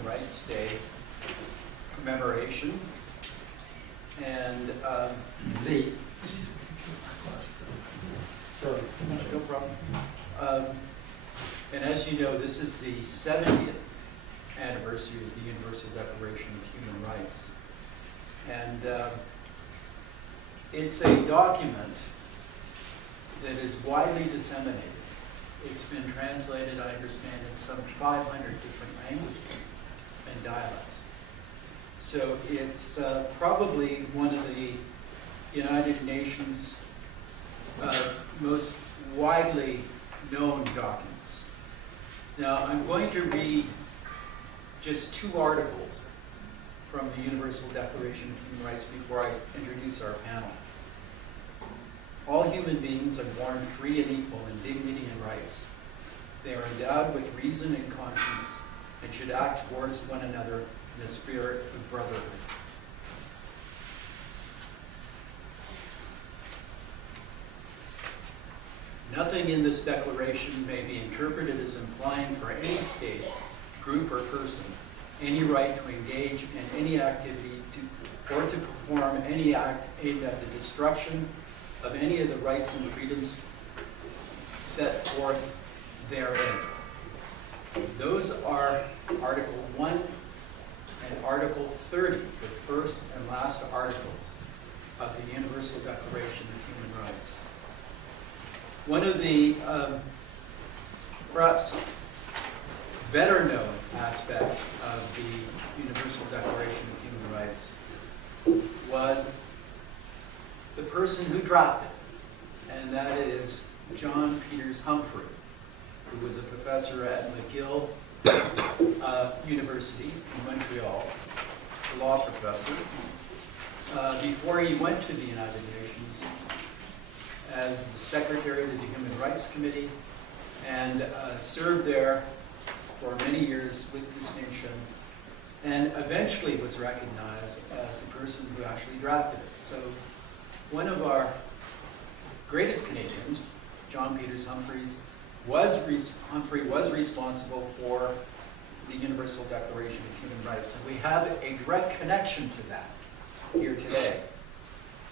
Human Rights Day commemoration. And Sorry. no problem. And as you know, this is the 70th anniversary of the Universal Declaration of Human Rights. And it's a document that is widely disseminated. It's been translated, I understand, in some 500 different languages and dialects. So it's probably one of the United Nations most widely known documents. Now, I'm going to read just 2 articles from the Universal Declaration of Human Rights before I introduce our panel. All human beings are born free and equal in dignity and rights. They are endowed with reason and conscience and should act towards one another in a spirit of brotherhood. Nothing in this declaration may be interpreted as implying for any state, group, or person any right to engage in any activity or to perform any act aimed at the destruction of any of the rights and freedoms set forth therein. Those are Article 1 and Article 30, the first and last articles of the Universal Declaration of Human Rights. One of the perhaps better known aspects of the Universal Declaration of Human Rights was the person who drafted it, and that is John Peters Humphrey, who was a professor at McGill University in Montreal, a law professor. Before he went to the United Nations as the secretary of the Human Rights Committee, and served there for many years with distinction, and eventually was recognized as the person who actually drafted it. So one of our greatest Canadians, John Peters Humphrey, was responsible for the Universal Declaration of Human Rights. And we have a direct connection to that here today.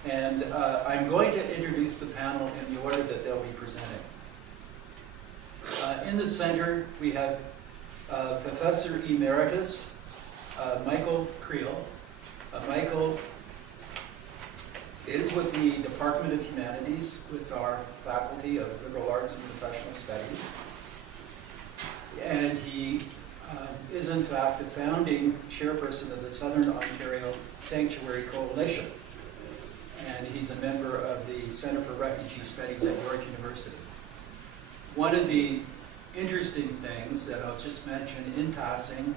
And I'm going to introduce the panel in the order that they'll be presenting. In the center, we have Professor Emeritus Michael Creal. Michael is with the Department of Humanities with our Faculty of Liberal Arts and Professional Studies. And he is in fact the founding chairperson of the Southern Ontario Sanctuary Coalition. And he's a member of the Center for Refugee Studies at York University. One of the interesting things that I'll just mention in passing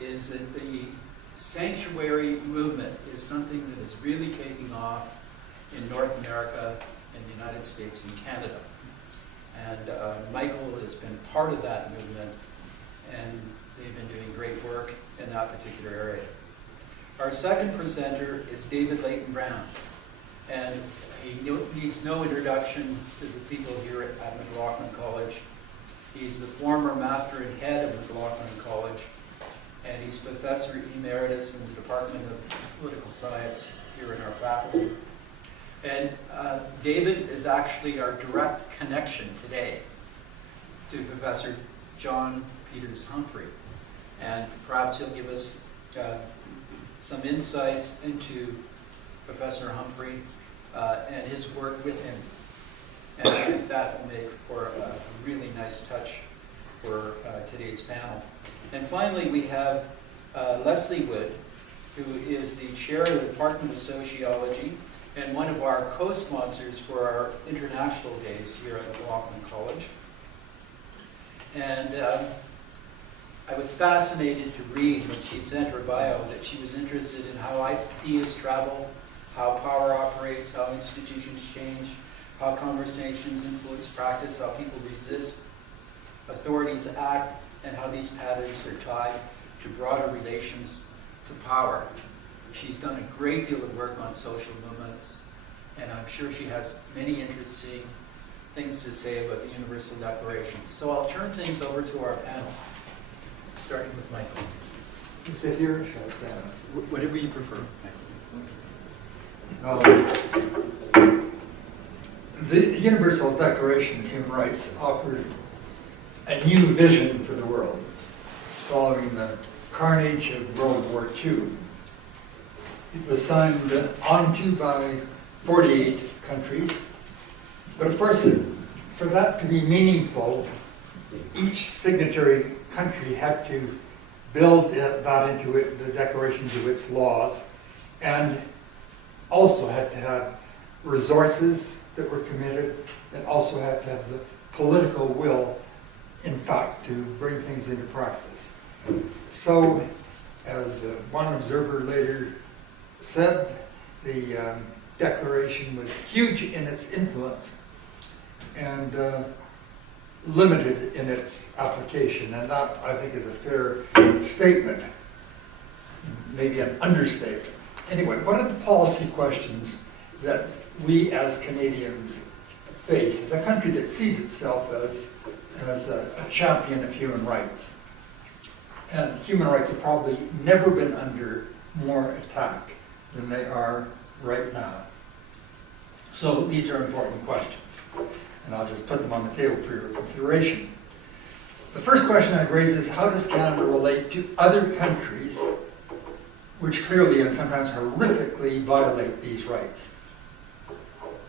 is that the sanctuary movement is something that is really taking off in North America, in the United States, and Canada. And Michael has been part of that movement, and they've been doing great work in that particular area. Our second presenter is David Leyton-Brown, and he needs no introduction to the people here at McLaughlin College. He's the former master and head of McLaughlin College, and he's Professor Emeritus in the Department of Political Science here in our faculty. And David is actually our direct connection today to Professor John Peters Humphrey. And perhaps he'll give us some insights into Professor Humphrey and his work with him. And I think that will make for a really nice touch for today's panel. And finally, we have Lesley Wood, who is the chair of the Department of Sociology and one of our co-sponsors for our international days here at McLaughlin College. And I was fascinated to read when she sent her bio that she was interested in how ideas travel, how power operates, how institutions change, how conversations influence practice, how people resist, authorities act, and how these patterns are tied to broader relations to power. She's done a great deal of work on social movements, and I'm sure she has many interesting things to say about the Universal Declaration. So I'll turn things over to our panel, starting with Michael. Sit here or should I stand? Whatever you prefer. The Universal Declaration of Human Rights offered a new vision for the world following the carnage of World War II. It was signed onto by 48 countries, but of course, for that to be meaningful, each signatory country had to build that into it, the declaration to its laws, and also had to have resources that were committed, and also had to have the political will, in fact, to bring things into practice. So, as one observer later said, the declaration was huge in its influence and limited in its application, and that, I think, is a fair statement, maybe an understatement. Anyway, what are the policy questions that we as Canadians face as a country that sees itself as a champion of human rights? And human rights have probably never been under more attack than they are right now. So these are important questions, and I'll just put them on the table for your consideration. The first question I'd raise is, how does Canada relate to other countries which clearly and sometimes horrifically violate these rights?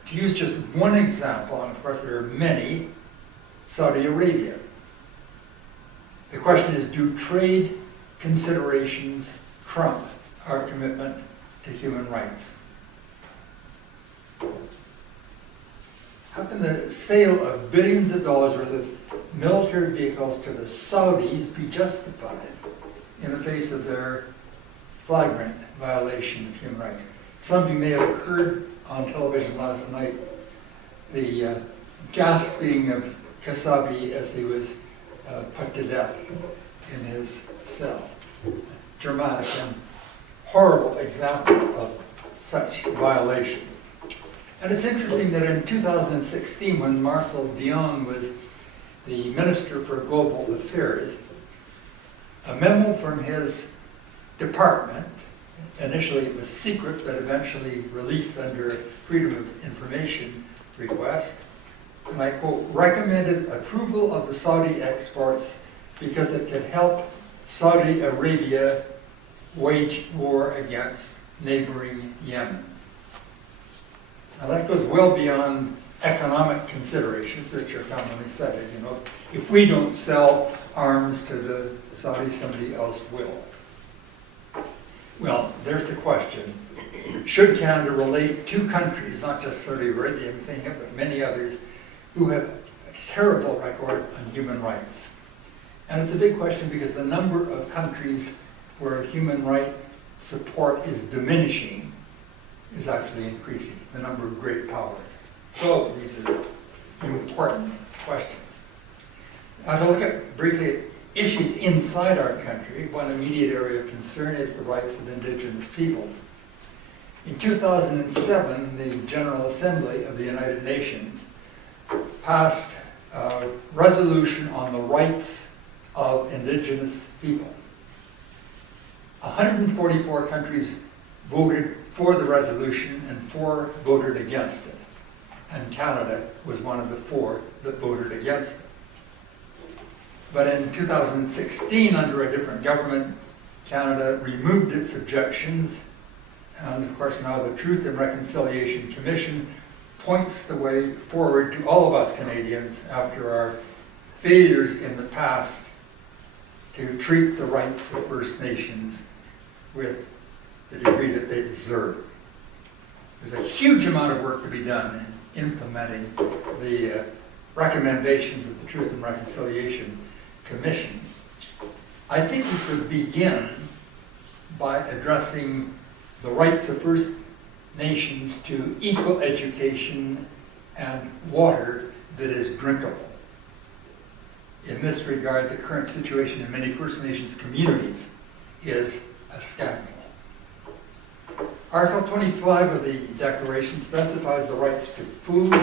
To use just one example, and of course there are many, Saudi Arabia. The question is, do trade considerations trump our commitment to human rights? How can the sale of billions of dollars worth of military vehicles to the Saudis be justified in the face of their flagrant violation of human rights? Some of you may have heard on television last night the gasping of Kasabi as he was put to death in his cell. Dramatic and horrible example of such violation. And it's interesting that in 2016, when Marcel Dion was the Minister for Global Affairs, a memo from his department, initially it was secret, but eventually released under a Freedom of Information request, and I quote, recommended approval of the Saudi exports because it could help Saudi Arabia wage war against neighboring Yemen. Now that goes well beyond economic considerations, which are commonly cited. You know, if we don't sell arms to the Saudis, somebody else will. Well, there's the question. Should Canada relate to countries, not just Saudi Arabia, I'm thinking of, but many others, who have a terrible record on human rights? And it's a big question because the number of countries where human rights support is diminishing is actually increasing, the number of great powers. So these are important questions. Now to look at briefly at issues inside our country, one immediate area of concern is the rights of Indigenous peoples. In 2007, the General Assembly of the United Nations passed a resolution on the rights of Indigenous people. 144 countries voted for the resolution and 4 voted against it. And Canada was one of the 4 that voted against it. But in 2016, under a different government, Canada removed its objections. And of course now the Truth and Reconciliation Commission points the way forward to all of us Canadians after our failures in the past to treat the rights of First Nations with the degree that they deserve. There's a huge amount of work to be done in implementing the recommendations of the Truth and Reconciliation Commission. I think we could begin by addressing the rights of First Nations to equal education and water that is drinkable. In this regard, the current situation in many First Nations communities is a scandal. Article 25 of the Declaration specifies the rights to food,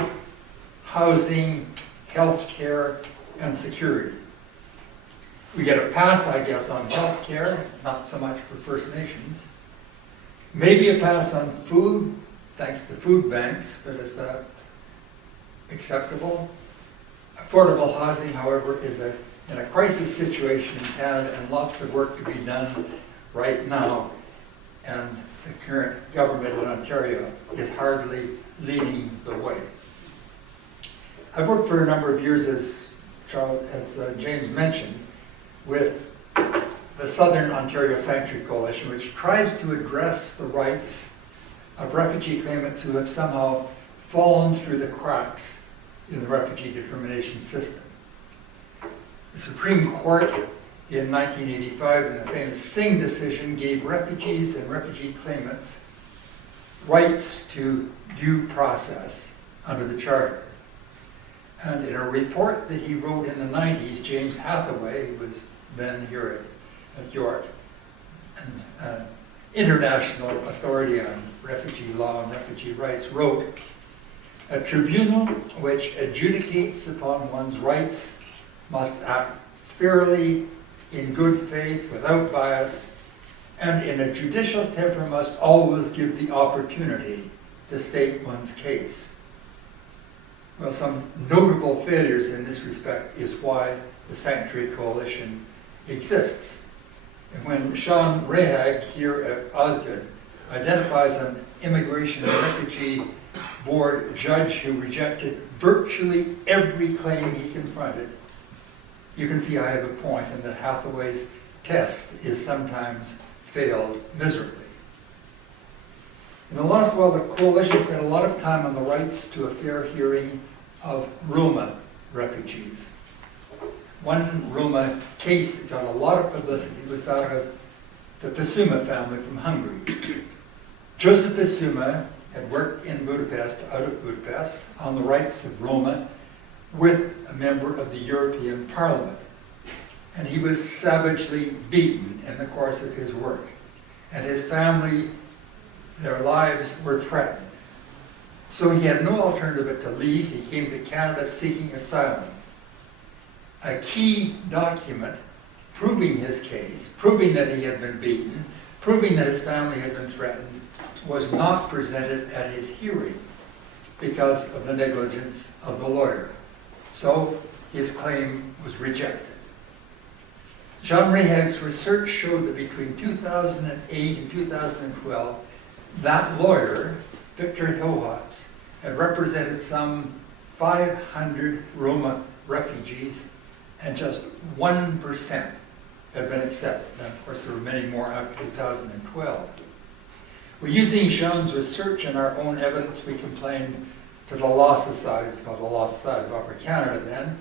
housing, health care, and security. We get a pass, I guess, on health care, not so much for First Nations. Maybe a pass on food, thanks to food banks, but is that acceptable? Affordable housing, however, is in a crisis situation in Canada, and lots of work to be done right now. And the current government in Ontario is hardly leading the way. I've worked for a number of years, as James mentioned, with the Southern Ontario Sanctuary Coalition, which tries to address the rights of refugee claimants who have somehow fallen through the cracks in the refugee determination system. The Supreme Court in 1985, in the famous Singh decision, gave refugees and refugee claimants rights to due process under the Charter. And in a report that he wrote in the 90s, James Hathaway, who was then here at York, an international authority on refugee law and refugee rights, wrote, "A tribunal which adjudicates upon one's rights must act fairly, in good faith, without bias, and in a judicial temper must always give the opportunity to state one's case." Well, some notable failures in this respect is why the Sanctuary Coalition exists. And when Sean Rahag here at Osgood identifies an Immigration and Refugee Board judge who rejected virtually every claim he confronted, you can see I have a point, and that Hathaway's test is sometimes failed miserably. In the last while, the coalition spent a lot of time on the rights to a fair hearing of Roma refugees. One Roma case that got a lot of publicity was that of the Pasuma family from Hungary. Joseph Pasuma had worked in Budapest, out of Budapest, on the rights of Roma with a member of the European Parliament. And he was savagely beaten in the course of his work. And his family, their lives were threatened. So he had no alternative but to leave. He came to Canada seeking asylum. A key document proving his case, proving that he had been beaten, proving that his family had been threatened, was not presented at his hearing because of the negligence of the lawyer. So his claim was rejected. John Rahag's research showed that between 2008 and 2012, that lawyer, Victor Hohatz, had represented some 500 Roma refugees, and just 1% had been accepted. And of course, there were many more after 2012. Well, using Sean's research and our own evidence, we complained to the Law Society, it's called the Law Society of Upper Canada then,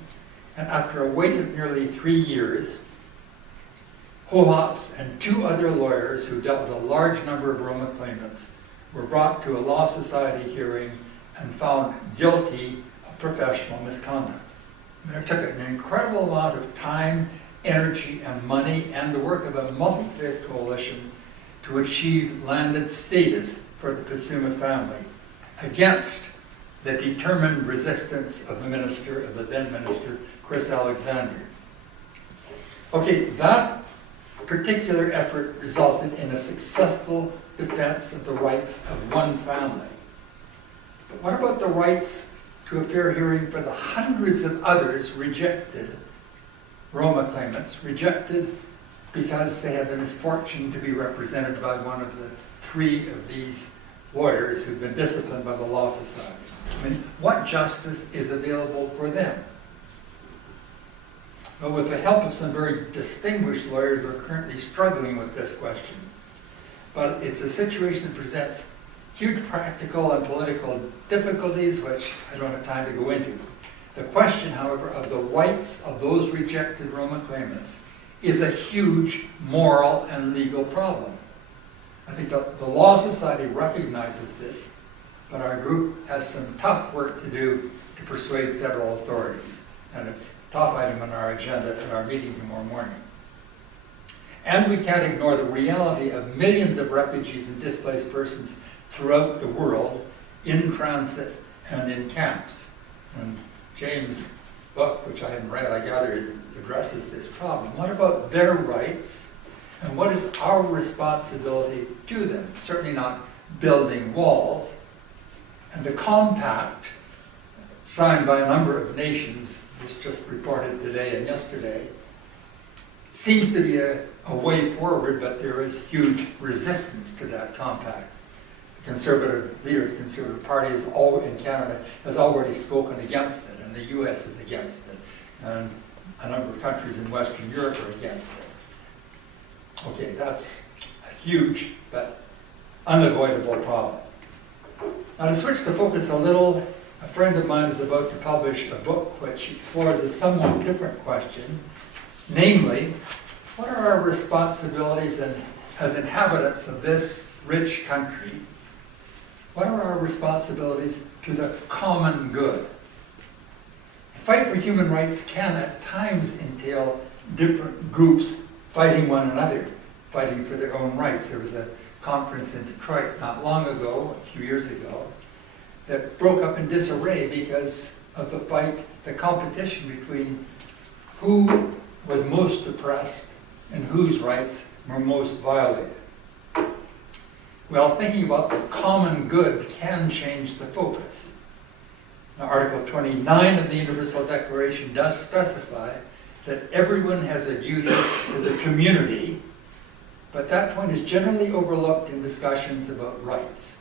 and after a wait of nearly 3 years, Hohatz and 2 other lawyers who dealt with a large number of Roma claimants were brought to a Law Society hearing and found guilty of professional misconduct. And it took an incredible amount of time, energy, and money, and the work of a multi-faith coalition to achieve landed status for the Pasuma family against the determined resistance of the then minister, Chris Alexander. Okay, that particular effort resulted in a successful defense of the rights of one family. But what about the rights to a fair hearing for the hundreds of others rejected Roma claimants, rejected because they had the misfortune to be represented by one of the 3 of these lawyers who've been disciplined by the Law Society? I mean, what justice is available for them? Well, with the help of some very distinguished lawyers, we're currently struggling with this question. But it's a situation that presents huge practical and political difficulties, which I don't have time to go into. The question, however, of the rights of those rejected Roma claimants is a huge moral and legal problem. I think the Law Society recognizes this, but our group has some tough work to do to persuade federal authorities. And it's a top item on our agenda at our meeting tomorrow morning. And we can't ignore the reality of millions of refugees and displaced persons throughout the world in transit and in camps. And James' book, which I haven't read, I gather, is addresses this problem. What about their rights, and what is our responsibility to them? Certainly not building walls. And the compact, signed by a number of nations, was just reported today and yesterday, seems to be a way forward, but there is huge resistance to that compact. The Conservative leader of the Conservative Party in Canada has already spoken against it, and the US is against it, and a number of countries in Western Europe are against it. Okay, that's a huge but unavoidable problem. Now, to switch the focus a little, a friend of mine is about to publish a book which explores a somewhat different question, namely, what are our responsibilities as inhabitants of this rich country? What are our responsibilities to the common good? The fight for human rights can at times entail different groups fighting one another, fighting for their own rights. There was a conference in Detroit not long ago, a few years ago, that broke up in disarray because of the fight, the competition between who was most oppressed and whose rights were most violated. Well, thinking about the common good can change the focus. Now, Article 29 of the Universal Declaration does specify that everyone has a duty to the community, but that point is generally overlooked in discussions about rights.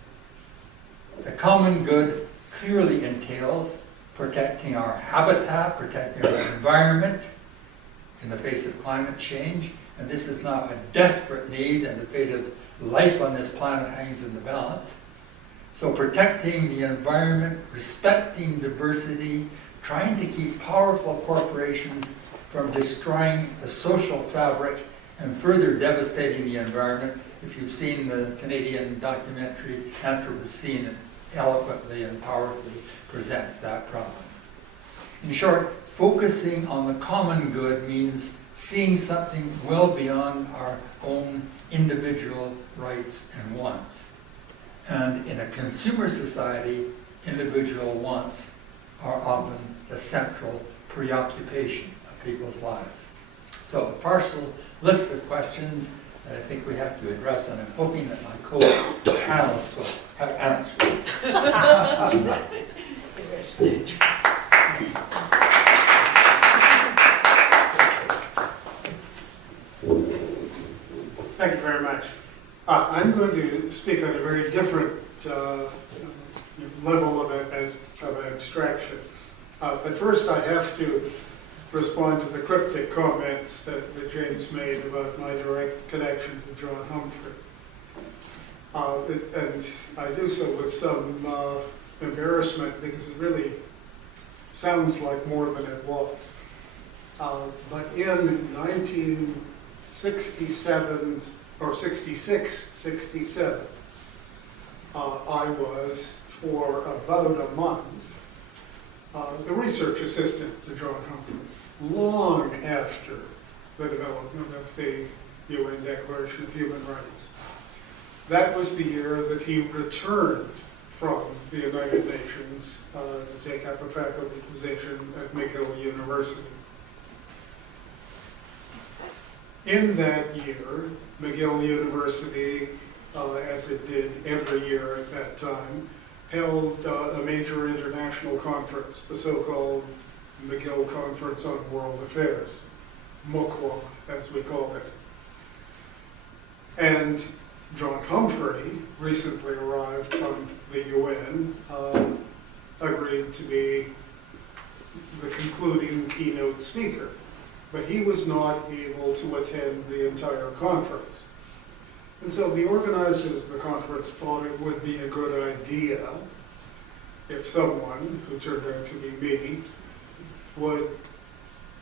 The common good clearly entails protecting our habitat, protecting our environment in the face of climate change, and this is now a desperate need, and the fate of life on this planet hangs in the balance. So protecting the environment, respecting diversity, trying to keep powerful corporations from destroying the social fabric and further devastating the environment. If you've seen the Canadian documentary Anthropocene, it eloquently and powerfully presents that problem. In short, focusing on the common good means seeing something well beyond our own individual rights and wants. And in a consumer society, individual wants are often the central preoccupation of people's lives. So a partial list of questions that I think we have to address, and I'm hoping that my co-panelists will have answers. Thank you very much. I'm going to speak on a very different level of abstraction. But first I have to respond to the cryptic comments that James made about my direct connection to John Humphrey. And I do so with some embarrassment because it really sounds like more than it was. But in 1967, or 66, 67, I was, for about a month, the research assistant to John Humphrey, long after the development of the UN Declaration of Human Rights. That was the year that he returned from the United Nations to take up a faculty position at McGill University. In that year, McGill University, as it did every year at that time, held a major international conference, the so-called McGill Conference on World Affairs, MUCWA, as we called it. And John Humphrey, recently arrived from the UN, agreed to be the concluding keynote speaker. But he was not able to attend the entire conference. And so the organizers of the conference thought it would be a good idea if someone, who turned out to be me, would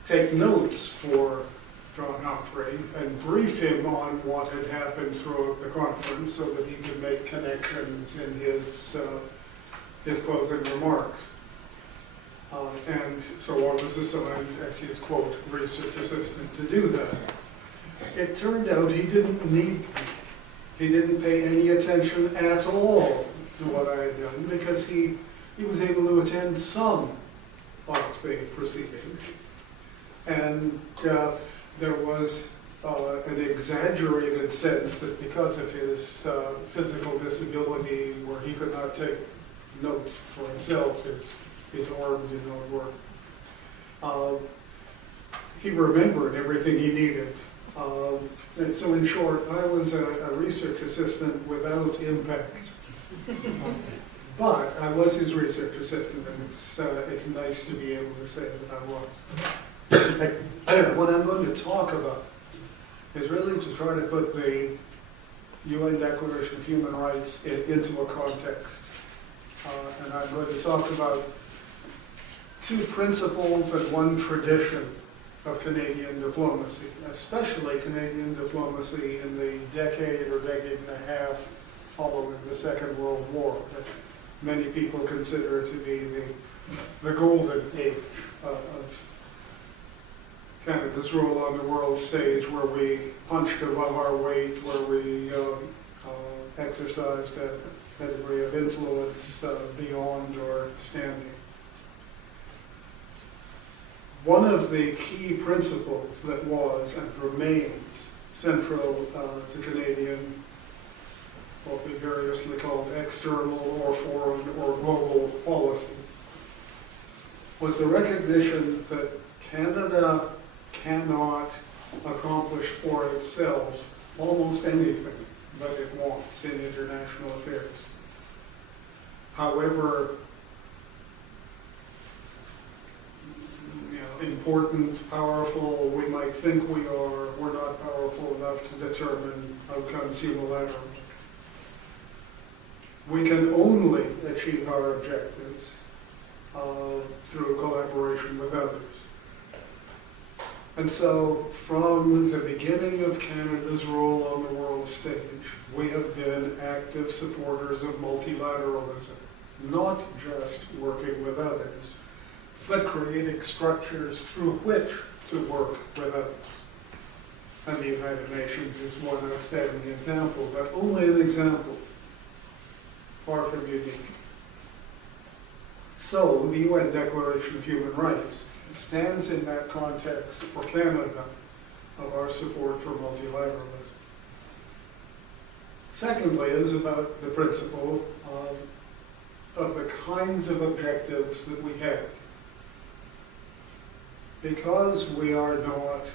take notes for John Humphrey and brief him on what had happened throughout the conference so that he could make connections in his closing remarks. And so I was assigned as his, quote, research assistant to do that. It turned out he didn't need me. He didn't pay any attention at all to what I had done because he was able to attend some of the proceedings. And there was an exaggerated sense that because of his physical disability, where he could not take notes for himself, his arm did not work, he remembered everything he needed. And so in short, I was a research assistant without impact. But I was his research assistant, and it's nice to be able to say that I was. I don't know, what I'm going to talk about is really to try to put the UN Declaration of Human Rights into a context. And I'm going to talk about two principles and one tradition of Canadian diplomacy, especially Canadian diplomacy in the decade or decade and a half following the Second World War, that many people consider to be the golden age of Canada's role on the world stage, where we punched above our weight, where we exercised a degree of influence beyond our standing. One of the key principles that was and remains central to Canadian, what we variously called external or foreign or global policy, was the recognition that Canada cannot accomplish for itself almost anything that it wants in international affairs. However important, powerful we might think we are, we're not powerful enough to determine outcomes unilaterally. We can only achieve our objectives through collaboration with others. And so, from the beginning of Canada's role on the world stage, we have been active supporters of multilateralism, not just working with others, but creating structures through which to work with others. And the United Nations is one outstanding example, but only an example, far from unique. So, the UN Declaration of Human Rights stands in that context for Canada of our support for multilateralism. Secondly, is about the principle of the kinds of objectives that we have. Because we are not,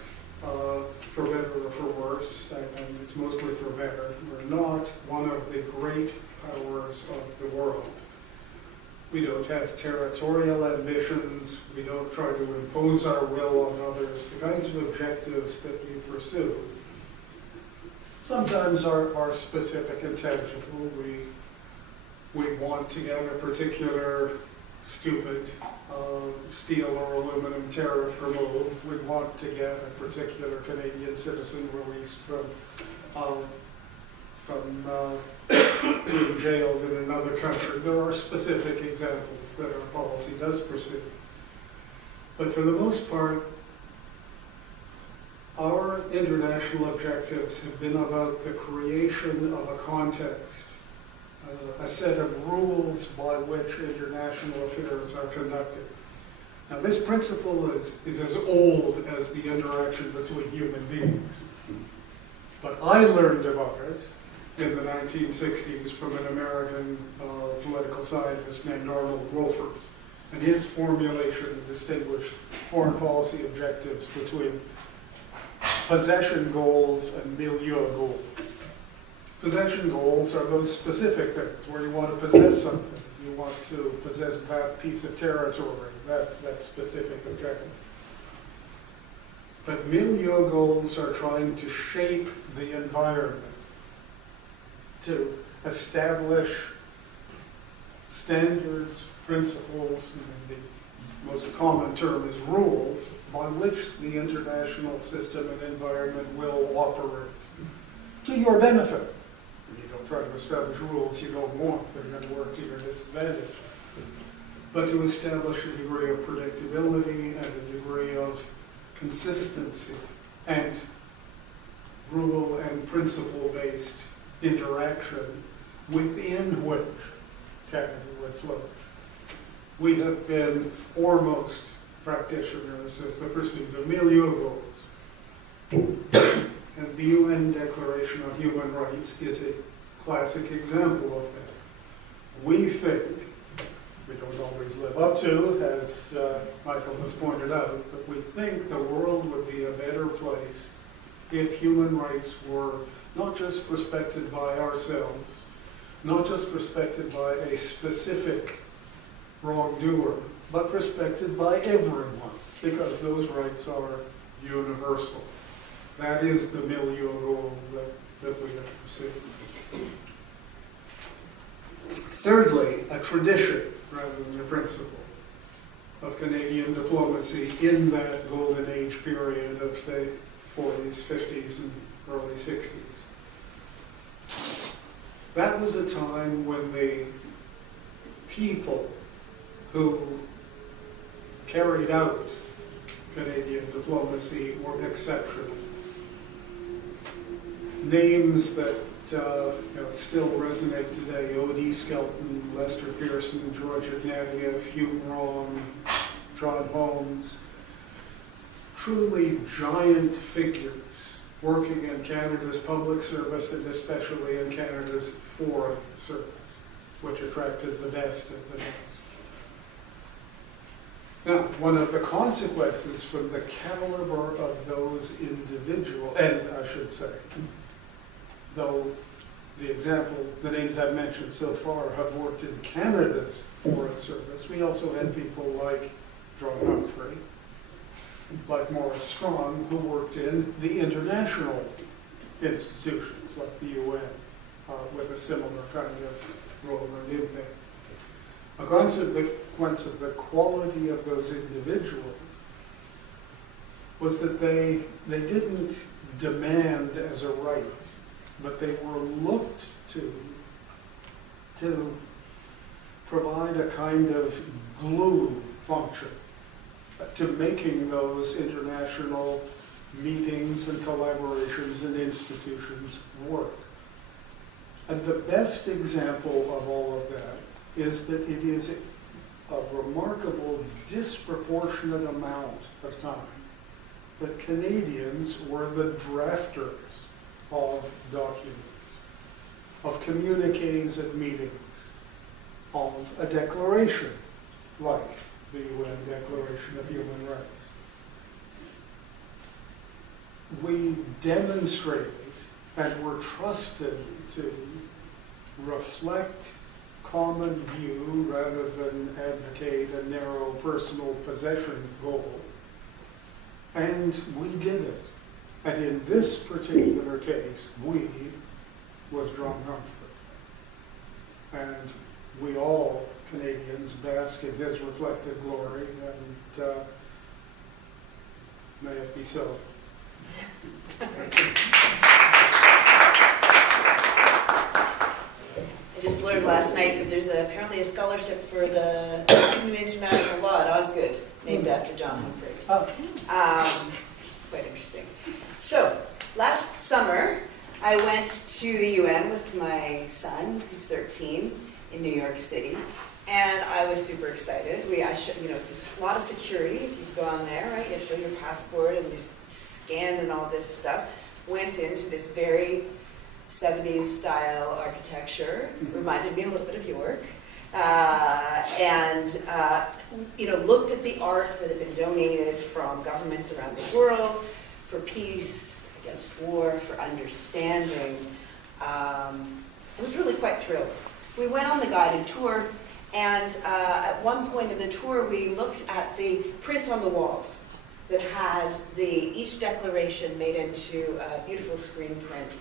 for better or for worse, and it's mostly for better, we're not one of the great powers of the world. We don't have territorial ambitions. We don't try to impose our will on others. The kinds of objectives that we pursue sometimes are specific and tangible. We want to get a particular stupid steel or aluminum tariff removed. We want to get a particular Canadian citizen released from being jailed in another country. There are specific examples that our policy does pursue. But for the most part, our international objectives have been about the creation of a context, a set of rules by which international affairs are conducted. Now, this principle is as old as the interaction between human beings. But I learned about it in the 1960s from an American political scientist named Arnold Wolfers. And his formulation distinguished foreign policy objectives between possession goals and milieu goals. Possession goals are those specific things where you want to possess something. You want to possess that piece of territory, that specific objective. But milieu goals are trying to shape the environment, to establish standards, principles, and the most common term is rules, by which the international system and environment will operate to your benefit. You don't try to establish rules you don't want that are going to work to your disadvantage, but to establish a degree of predictability and a degree of consistency and rule and principle-based interaction within which Canada would flourish. We have been foremost practitioners of the pursuit of milieu goals. And the UN Declaration on Human Rights is a classic example of that. We think, we don't always live up to, as Michael has pointed out, but we think the world would be a better place if human rights were not just respected by ourselves, not just respected by a specific wrongdoer, but respected by everyone, because those rights are universal. That is the milieu goal that we have to pursue. Thirdly, a tradition rather than a principle of Canadian diplomacy in that golden age period of the 40s, 50s, and early 60s. That was a time when the people who carried out Canadian diplomacy were exceptional. Names that still resonate today: O.D. Skelton, Lester Pearson, George Ignatieff, Hugh Braun, John Holmes. Truly giant figures working in Canada's public service and especially in Canada's foreign service, which attracted the best of the best. Now, one of the consequences from the caliber of those individuals, and I should say, though the examples, the names I've mentioned so far have worked in Canada's foreign service, we also had people like John Humphrey, like Maurice Strong, who worked in the international institutions like the UN, with a similar kind of role and impact. A consequence of the quality of those individuals was that they didn't demand as a right, but they were looked to provide a kind of glue function to making those international meetings and collaborations and institutions work. And the best example of all of that is that it is a remarkable disproportionate amount of time that Canadians were the drafters of documents, of communiques at meetings, of a declaration like the UN Declaration of Human Rights. We demonstrated and were trusted to reflect common view rather than advocate a narrow personal possession goal. And we did it. And in this particular case, we was John Humphrey. And we all, Canadians, bask in his reflected glory, and may it be so. I just learned last night that there's apparently a scholarship for the student in international law at Osgood, named after John Humphrey. Oh. Quite interesting. So, last summer, I went to the UN with my son, who's 13, in New York City, and I was super excited. It's a lot of security if you've gone there, right? You have to show your passport and just scanned and all this stuff. Went into this very 70s style architecture, reminded me a little bit of York, and looked at the art that had been donated from governments around the world for peace, against war, for understanding. I was really quite thrilled. We went on the guided tour, and at one point in the tour, we looked at the prints on the walls that had each declaration made into a beautiful screen print.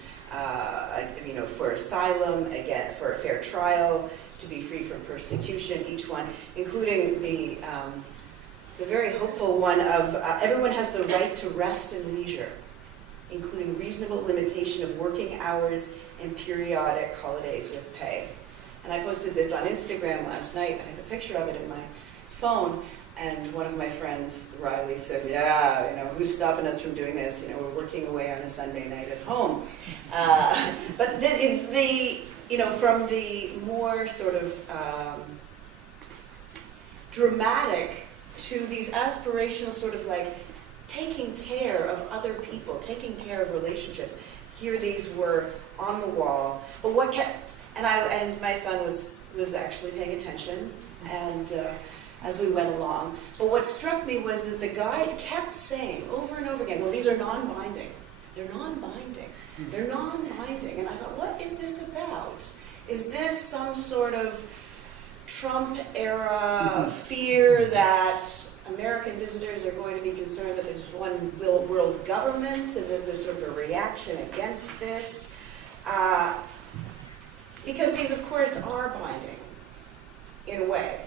For asylum, again, for a fair trial, to be free from persecution, each one, including the very hopeful one of everyone has the right to rest and leisure, including reasonable limitation of working hours and periodic holidays with pay. And I posted this on Instagram last night. I had a picture of it in my phone. And one of my friends, Riley, said, who's stopping us from doing this? We're working away on a Sunday night at home. But from the more sort of dramatic to these aspirational sort of like taking care of other people, taking care of relationships. Here these were on the wall. But what kept, and my son was actually paying attention, and as we went along. But what struck me was that the guide kept saying over and over again, well, these are non-binding. They're non-binding. They're non-binding. And I thought, what is this about? Is this some sort of Trump-era fear that American visitors are going to be concerned that there's one world government and that there's sort of a reaction against this? Because these, of course, are binding in a way,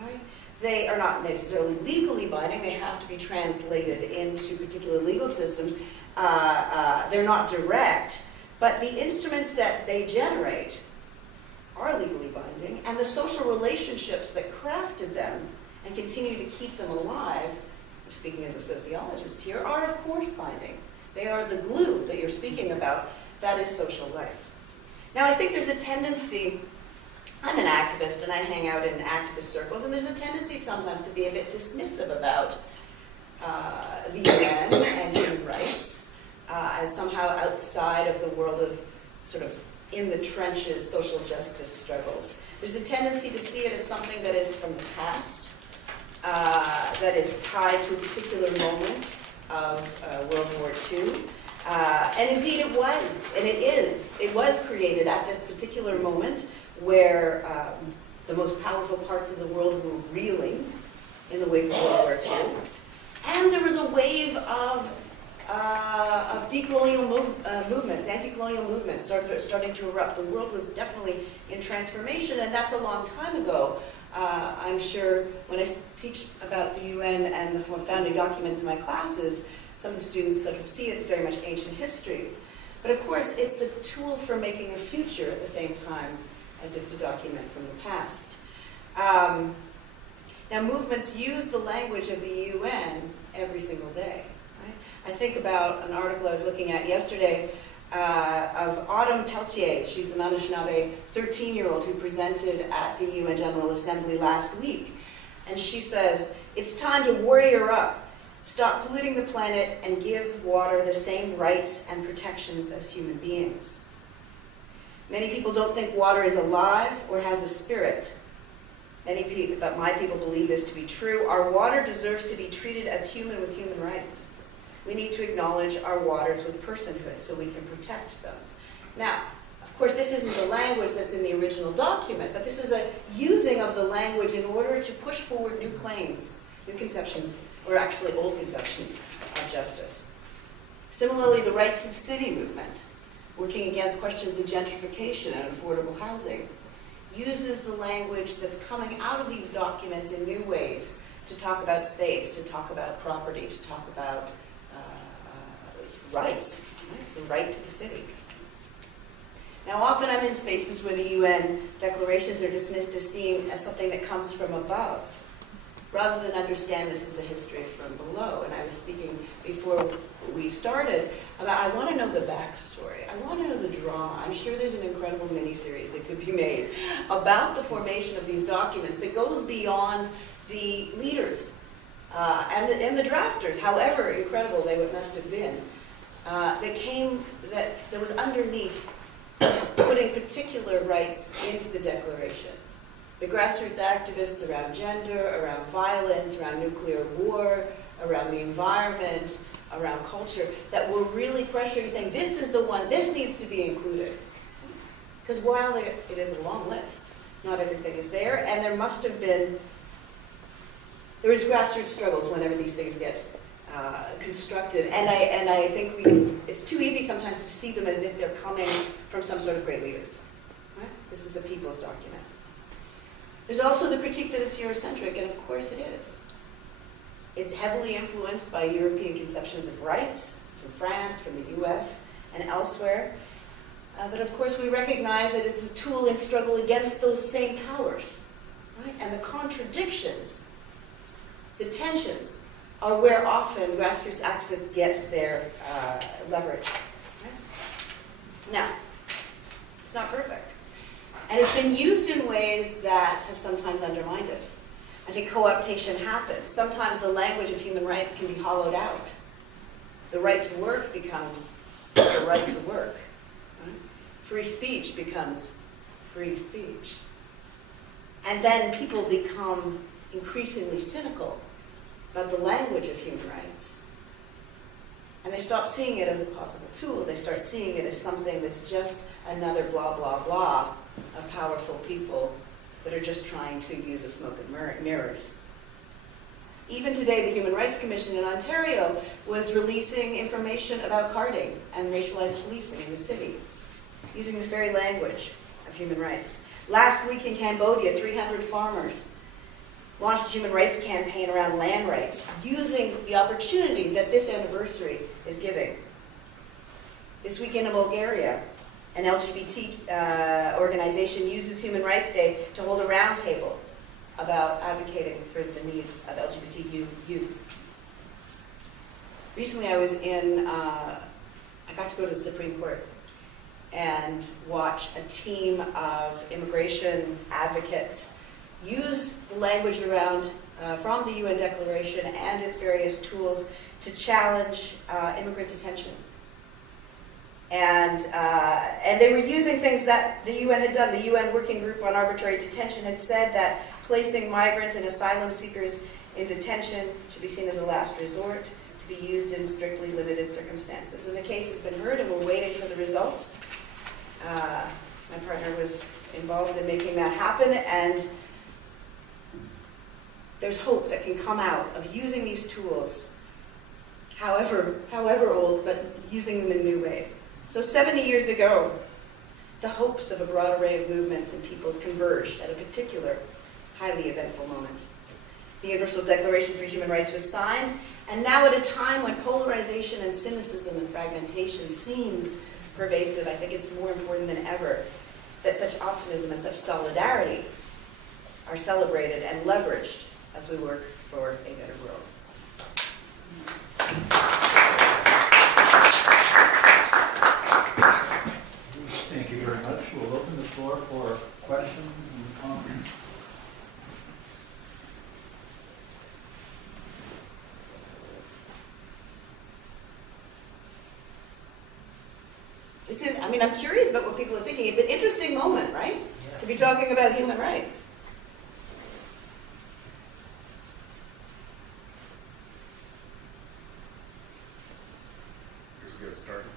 right? They are not necessarily legally binding. They have to be translated into particular legal systems. They're not direct, but the instruments that they generate are legally binding, and the social relationships that crafted them and continue to keep them alive, I'm speaking as a sociologist here, are of course binding. They are the glue that you're speaking about. That is social life. Now, I think there's a tendency, I'm an activist and I hang out in activist circles, and there's a tendency sometimes to be a bit dismissive about the UN and human rights as somehow outside of the world of sort of in the trenches social justice struggles. There's a tendency to see it as something that is from the past, that is tied to a particular moment of World War II. And indeed it was, and it is. It was created at this particular moment where the most powerful parts of the world were reeling in the wake of World War II. And there was a wave of decolonial movements, anti-colonial movements starting to erupt. The world was definitely in transformation, and that's a long time ago. I'm sure when I teach about the UN and the founding documents in my classes, some of the students sort of see it as very much ancient history. But of course, it's a tool for making a future at the same time as it's a document from the past. Now, movements use the language of the UN every single day. Right? I think about an article I was looking at yesterday of Autumn Peltier. She's an Anishinaabe 13-year-old who presented at the UN General Assembly last week. And she says, it's time to warrior up, stop polluting the planet, and give water the same rights and protections as human beings. Many people don't think water is alive or has a spirit. Many people, but my people believe this to be true. Our water deserves to be treated as human with human rights. We need to acknowledge our waters with personhood so we can protect them. Now, of course, this isn't the language that's in the original document, but this is a using of the language in order to push forward new claims, new conceptions, or actually old conceptions of justice. Similarly, the right to the city movement, working against questions of gentrification and affordable housing, uses the language that's coming out of these documents in new ways to talk about space, to talk about property, to talk about rights, right? The right to the city. Now, often I'm in spaces where the UN declarations are dismissed as something that comes from above, rather than understand this as a history from below. And I was speaking before we started about, I want to know the backstory. I want to know the drama. I'm sure there's an incredible miniseries that could be made about the formation of these documents that goes beyond the leaders and the drafters, however incredible they must have been. That was underneath putting particular rights into the declaration. The grassroots activists around gender, around violence, around nuclear war, around the environment, around culture, that were really pressuring, saying, this is the one, this needs to be included. Because while it is a long list, not everything is there, and there is grassroots struggles whenever these things get constructed, and I think it's too easy sometimes to see them as if they're coming from some sort of great leaders. Right? This is a people's document. There's also the critique that it's Eurocentric, and of course it is. It's heavily influenced by European conceptions of rights, from France, from the US, and elsewhere. But of course we recognize that it's a tool in struggle against those same powers. Right? And the contradictions, the tensions, are where often grassroots activists get their leverage. Right? Now, it's not perfect. And it's been used in ways that have sometimes undermined it. I think co-optation happens. Sometimes the language of human rights can be hollowed out. The right to work becomes the right to work. Right? Free speech becomes free speech. And then people become increasingly cynical about the language of human rights. And they stop seeing it as a possible tool. They start seeing it as something that's just another blah, blah, blah of powerful people that are just trying to use a smoke and mirrors. Even today, the Human Rights Commission in Ontario was releasing information about carding and racialized policing in the city, using this very language of human rights. Last week in Cambodia, 300 farmers launched a human rights campaign around land rights, using the opportunity that this anniversary is giving. This week in Bulgaria, an LGBT organization uses Human Rights Day to hold a roundtable about advocating for the needs of LGBT youth. Recently I got to go to the Supreme Court and watch a team of immigration advocates use the language around from the UN Declaration and its various tools to challenge immigrant detention. And they were using things that the UN had done. The UN Working Group on Arbitrary Detention had said that placing migrants and asylum seekers in detention should be seen as a last resort, to be used in strictly limited circumstances. And the case has been heard, and we're waiting for the results. My partner was involved in making that happen, and there's hope that can come out of using these tools, however old, but using them in new ways. So 70 years ago, the hopes of a broad array of movements and peoples converged at a particular highly eventful moment. The Universal Declaration for Human Rights was signed, and now at a time when polarization and cynicism and fragmentation seems pervasive, I think it's more important than ever that such optimism and such solidarity are celebrated and leveraged as we work for a better world. Thank you very much. We'll open the floor for questions and comments. I'm curious about what people are thinking. It's an interesting moment, right? Yes. To be talking about human rights. I guess we'll get started.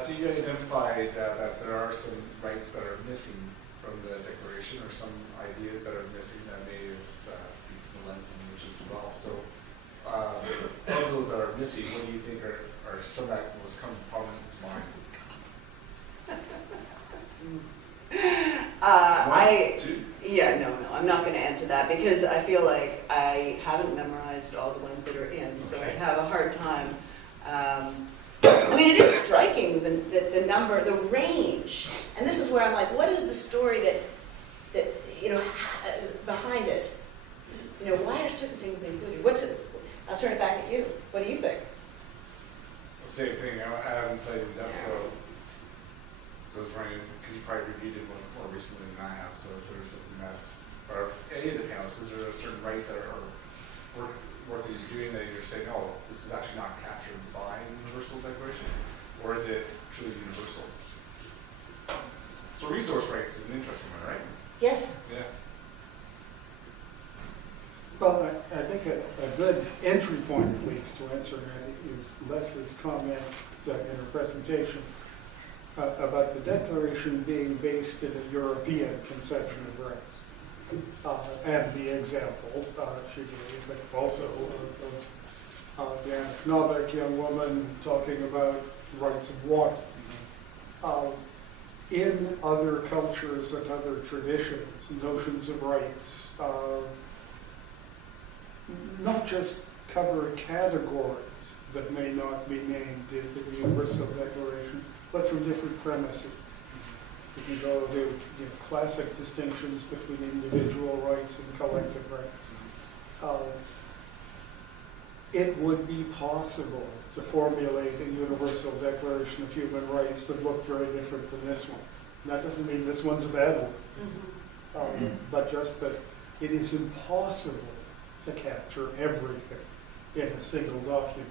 So you identified that there are some rights that are missing from the Declaration, or some ideas that are missing that may have the lens in which is developed. So of those that are missing, what do you think are some that was come prominent to mind? I'm not going to answer that because I feel like I haven't memorized all the ones that are in, so I have a hard time. It is striking the number, the range, and this is where I'm like, what is the story that behind it? Why are certain things included? What's it? I'll turn it back at you. What do you think? Same thing. I haven't cited that, so I was wondering, because you probably reviewed it more recently than I have, so if there was something that's, or any of the panelists, is there a certain right that are work that you're doing that you're saying, oh, this is actually not captured by the Universal Declaration, or is it truly universal? So resource rights is an interesting one, right? Yes. Yeah. Well, I think a good entry point, at least, to answer that is Lesley's comment in her presentation about the Declaration being based in a European conception of rights. And the example she gave also of the Anna Knobbeck young woman talking about rights of water. In other cultures and other traditions, notions of rights not just cover categories that may not be named in the Universal Declaration, but from different premises. If you go to classic distinctions between individual rights and collective rights, it would be possible to formulate a Universal Declaration of Human Rights that looked very different than this one. And that doesn't mean this one's a bad one, but just that it is impossible to capture everything in a single document.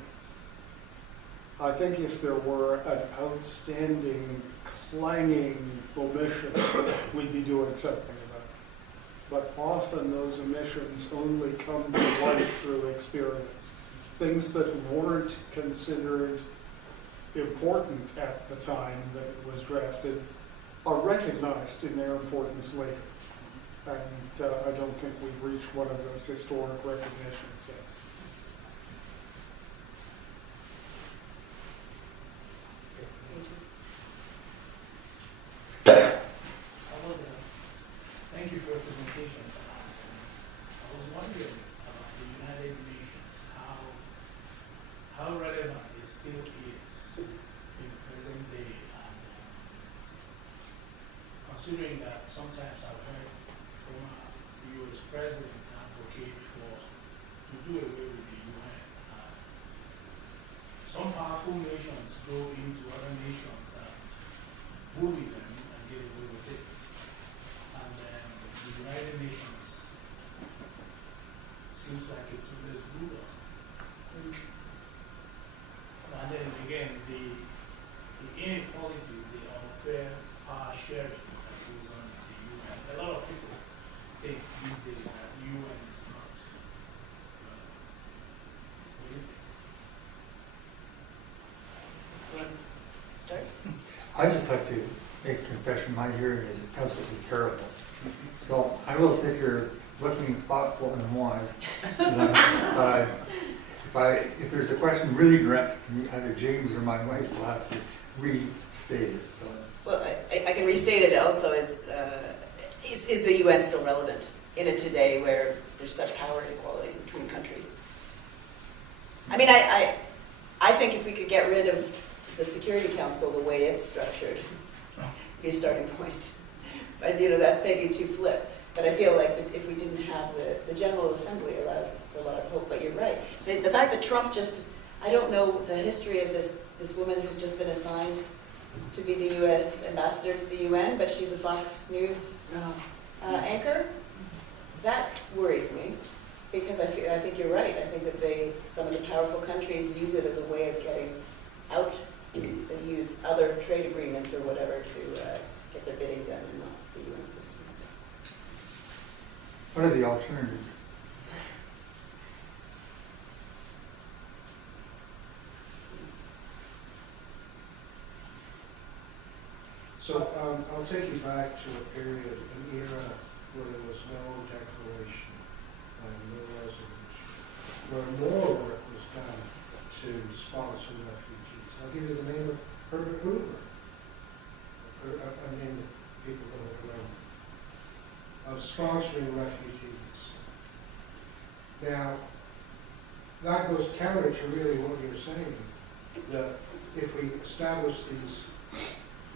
I think if there were an outstanding, clanging omission, we'd be doing something about it. But often those omissions only come to light through experience. Things that weren't considered important at the time that it was drafted are recognized in their importance later. And I don't think we've reached one of those historic recognitions yet. Thank you for your presentations. I was wondering about the United Nations, how relevant it still is in present day, considering that sometimes I've heard former U.S. presidents advocate to do away with the UN. Some powerful nations go into other nations and bully them and get away with it. And then the United Nations seems like a toothless bulldog. And then again, the inequality, the unfair power sharing that goes on in the UN. A lot of people think these days that the UN is not relevant. What do you think? Want to start? I just have to make a confession, my hearing is absolutely terrible. So I will sit here looking thoughtful and wise. If there's a question really directed to me, either James or my wife will have to restate it. So. Well, I can restate it also as, is the UN still relevant in a today where there's such power inequalities between countries? I mean, I think if we could get rid of the Security Council the way it's structured, be a starting point. But, that's maybe too flip. But I feel like if we didn't have the General Assembly allows for a lot of hope. But you're right. The fact that Trump I don't know the history of this woman who's just been assigned to be the U.S. ambassador to the UN, but she's a Fox News anchor. That worries me because I think you're right. I think that some of the powerful countries use it as a way of getting out. They use other trade agreements or whatever to get their bidding done in the UN system. What are the alternatives? So I'll take you back to a period, an era where there was no declaration and no resolution, where more work was done to sponsor refugees. I'll give you the name of Herbert Hoover. I named the people that are around of sponsoring refugees. Now, that goes counter to really what you're saying, that if we establish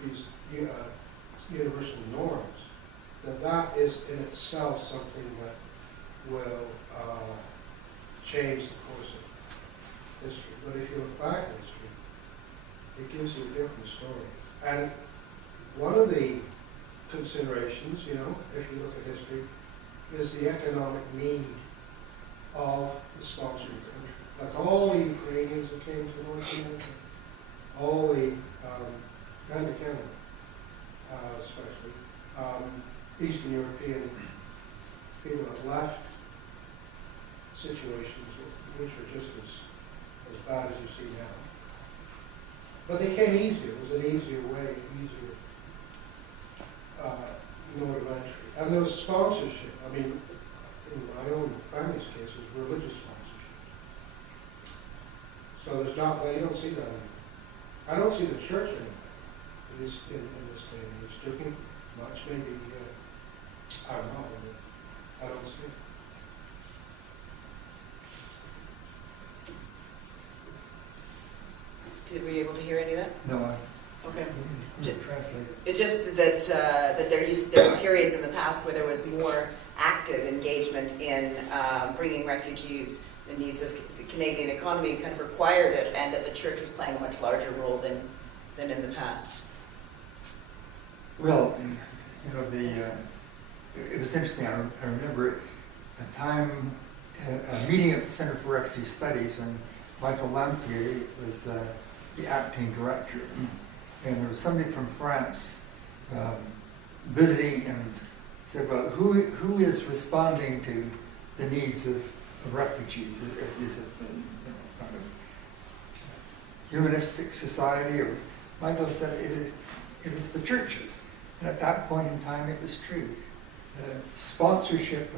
these universal norms, that is in itself something that will change the course of history. But if you look back at history, it gives you a different story. And one of the considerations, if you look at history, is the economic need of the sponsoring country. Like all the Ukrainians that came to North America, all the, and to Canada especially, Eastern European people that left situations which are just as bad as you see now. But they came easier. It was an easier way, easier mode of entry. And there was sponsorship. I mean, in my own family's case, it was religious sponsorship. So there's not, you don't see that anymore. I don't see the church anymore, at least in this day and age, doing much. Maybe, I don't know, but I don't see it. Were you able to hear any of that? No, Okay. I didn't translate it. It's just that there were periods in the past where there was more active engagement in bringing refugees. The needs of the Canadian economy kind of required it, and that the church was playing a much larger role than in the past. Well, it was interesting. I remember a meeting at the Center for Refugee Studies when Michael Lampier was the acting director. And there was somebody from France visiting and said, well, who is responding to the needs of refugees? Is it kind of humanistic society? Or Michael said it is the churches. And at that point in time, it was true. The sponsorship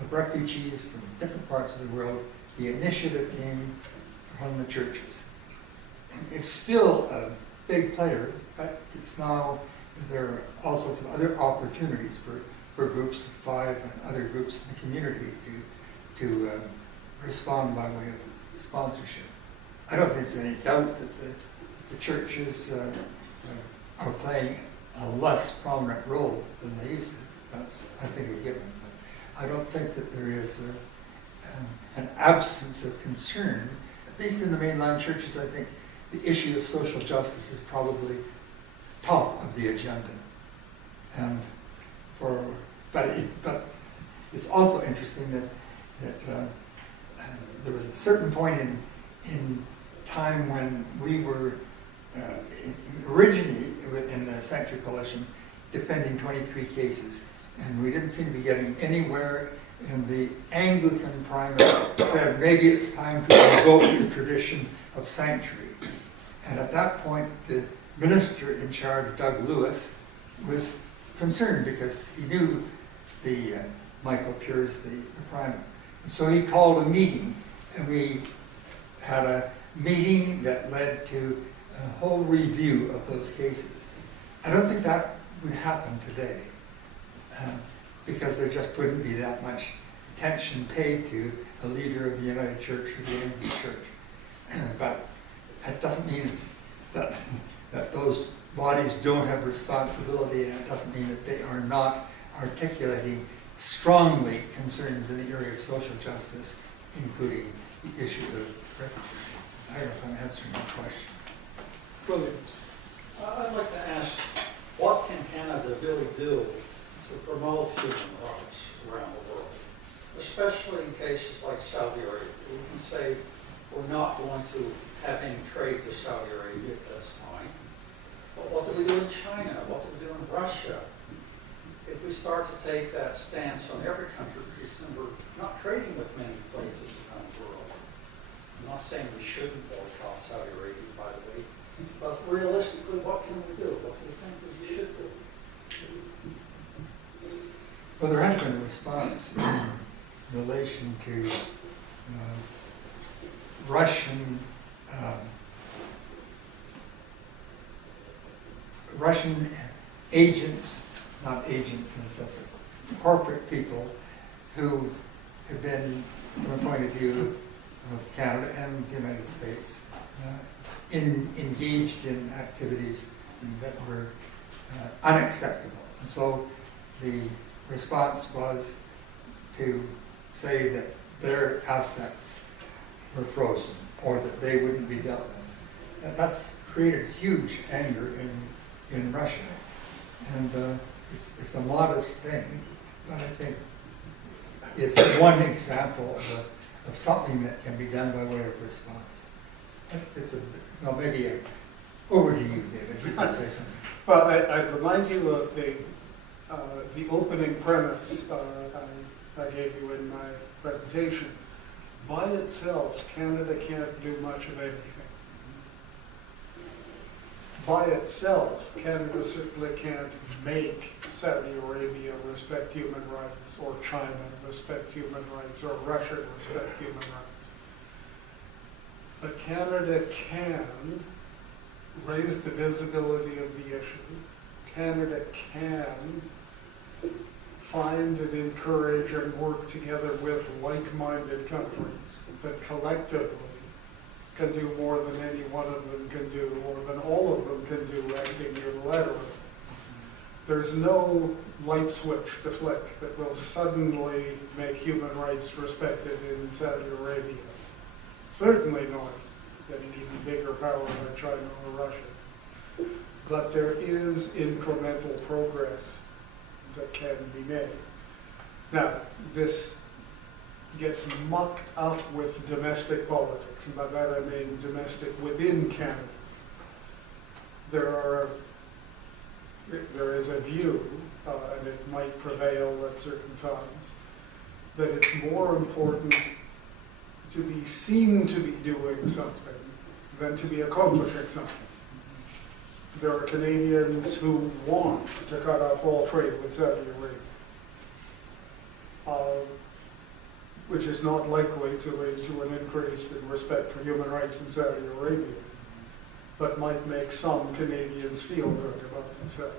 of refugees from different parts of the world, the initiative came from the churches. And it's still a big player, but it's now, there are all sorts of other opportunities for groups of 5 and other groups in the community to respond by way of sponsorship. I don't think there's any doubt that the churches are playing a less prominent role than they used to. That's, I think, a given. But I don't think that there is an absence of concern, at least in the mainline churches. I think the issue of social justice is probably top of the agenda. And but it's also interesting that there was a certain point in time when we were originally in the Sanctuary Coalition defending 23 cases, and we didn't seem to be getting anywhere. And the Anglican primate said maybe it's time to invoke the tradition of sanctuary. And at that point, the minister in charge, Doug Lewis, was concerned because he knew the Michael Pures, the primate. And so he called a meeting, and we had a meeting that led to a whole review of those cases. I don't think that would happen today because there just wouldn't be that much attention paid to a leader of the United Church or the Anglican Church. But that doesn't mean that those bodies don't have responsibility, and it doesn't mean that they are not articulating strongly concerns in the area of social justice, including the issue of refugees. I don't know if I'm answering your question. Brilliant. I'd like to ask, what can Canada really do to promote human rights around the world, especially in cases like Saudi Arabia? We can say we're not going to have any trade with Saudi Arabia, that's fine. But what do we do in China? What do we do in Russia? If we start to take that stance on every country, then we're not trading with many places around the world. I'm not saying we shouldn't boycott Saudi Arabia, by the way, but realistically, what can we do? What do you think that we should do? Well, there has been a response in relation to Russian agents, not agents in a sense, but corporate people who have been, from a point of view of Canada and the United States, engaged in activities that were unacceptable. And so the response was to say that their assets were frozen or that they wouldn't be dealt with. And that's created huge anger in Russia. And it's a modest thing, but I think it's one example of something that can be done by way of response. Maybe over to you, David. You can say something. Well, I'd remind you of the opening premise I gave you in my presentation. By itself, Canada can't do much of anything. By itself, Canada certainly can't make Saudi Arabia respect human rights, or China respect human rights, or Russia respect human rights. But Canada can raise the visibility of the issue. Canada can find and encourage and work together with like-minded countries that collectively can do more than any one of them can do, more than all of them can do acting unilaterally. There's no light switch to flick that will suddenly make human rights respected in Saudi Arabia. Certainly not in an even bigger power like China or Russia. But there is incremental progress that can be made. Now, this gets mucked up with domestic politics, and by that I mean domestic within Canada. There is a view, and it might prevail at certain times, that it's more important to be seen to be doing something than to be accomplishing something. There are Canadians who want to cut off all trade with Saudi Arabia, which is not likely to lead to an increase in respect for human rights in Saudi Arabia, but might make some Canadians feel good about themselves.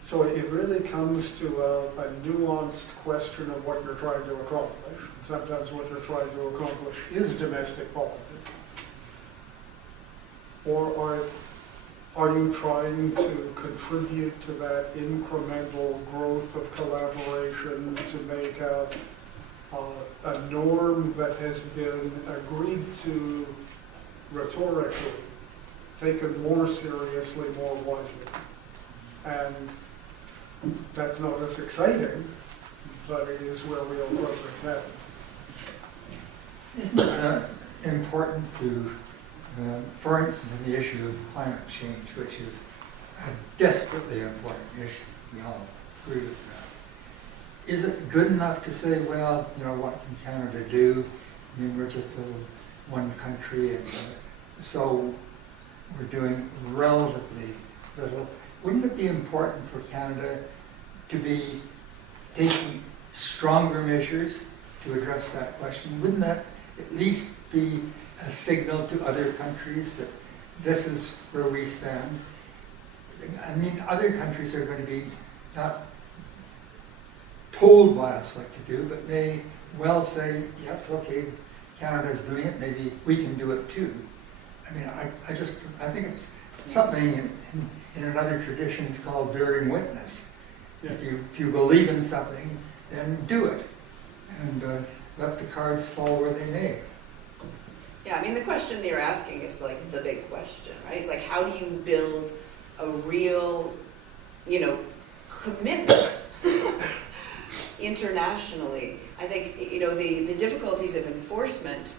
So it really comes to a nuanced question of what you're trying to accomplish. And sometimes what you're trying to accomplish is domestic politics. Or are you trying to contribute to that incremental growth of collaboration to make a norm that has been agreed to rhetorically, taken more seriously, more widely? And that's not as exciting, but it is where real progress happens. Isn't it important to, for instance, in the issue of climate change, which is a desperately important issue, we all agree with that. Is it good enough to say, well, you know, what can Canada do? I mean, we're just one country, and so we're doing relatively little. Wouldn't it be important for Canada to be taking stronger measures to address that question? Wouldn't that at least be a signal to other countries that this is where we stand? I mean, other countries are going to be not told by us what to do, but may well say, yes, okay, Canada's doing it, maybe we can do it too. I mean, I think it's something in another tradition is called bearing witness. Yeah. If you believe in something, then do it, and let the cards fall where they may. Yeah, I mean, the question that you're asking is like the big question, right? It's like, how do you build a real, commitment internationally? I think, the difficulties of enforcement,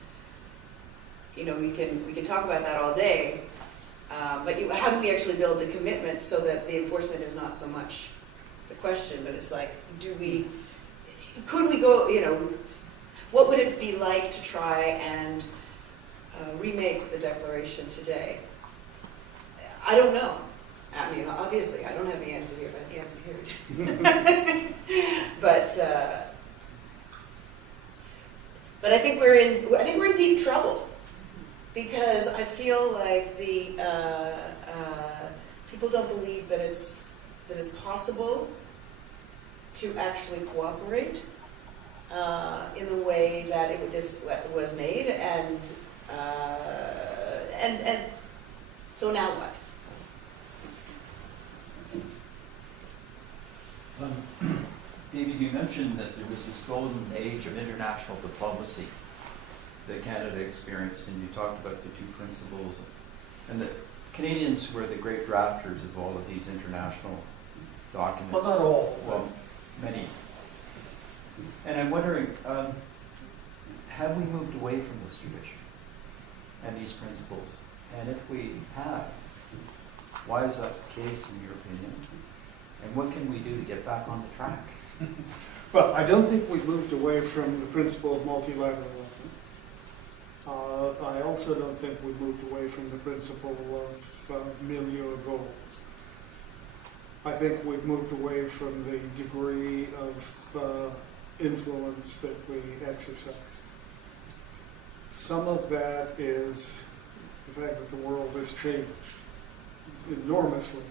we can talk about that all day, but how do we actually build the commitment so that the enforcement is not so much the question, but it's like, could we go, what would it be like to try and remake the Declaration today? I don't know. I mean, obviously, I don't have the answer here, but the answer here. But I think we're in deep trouble, because I feel like the people don't believe that it's possible to actually cooperate in the way that this was made, and so now what? David, you mentioned that there was this golden age of international diplomacy that Canada experienced, and you talked about the two principles, and that Canadians were the great drafters of all of these international documents. Well, not all. Well, many. And I'm wondering, have we moved away from this tradition and these principles? And if we have, why is that the case in your opinion? And what can we do to get back on the track? Well, I don't think we've moved away from the principle of multilateralism. I also don't think we've moved away from the principle of milieu goals. I think we've moved away from the degree of influence that we exercise. Some of that is the fact that the world has changed enormously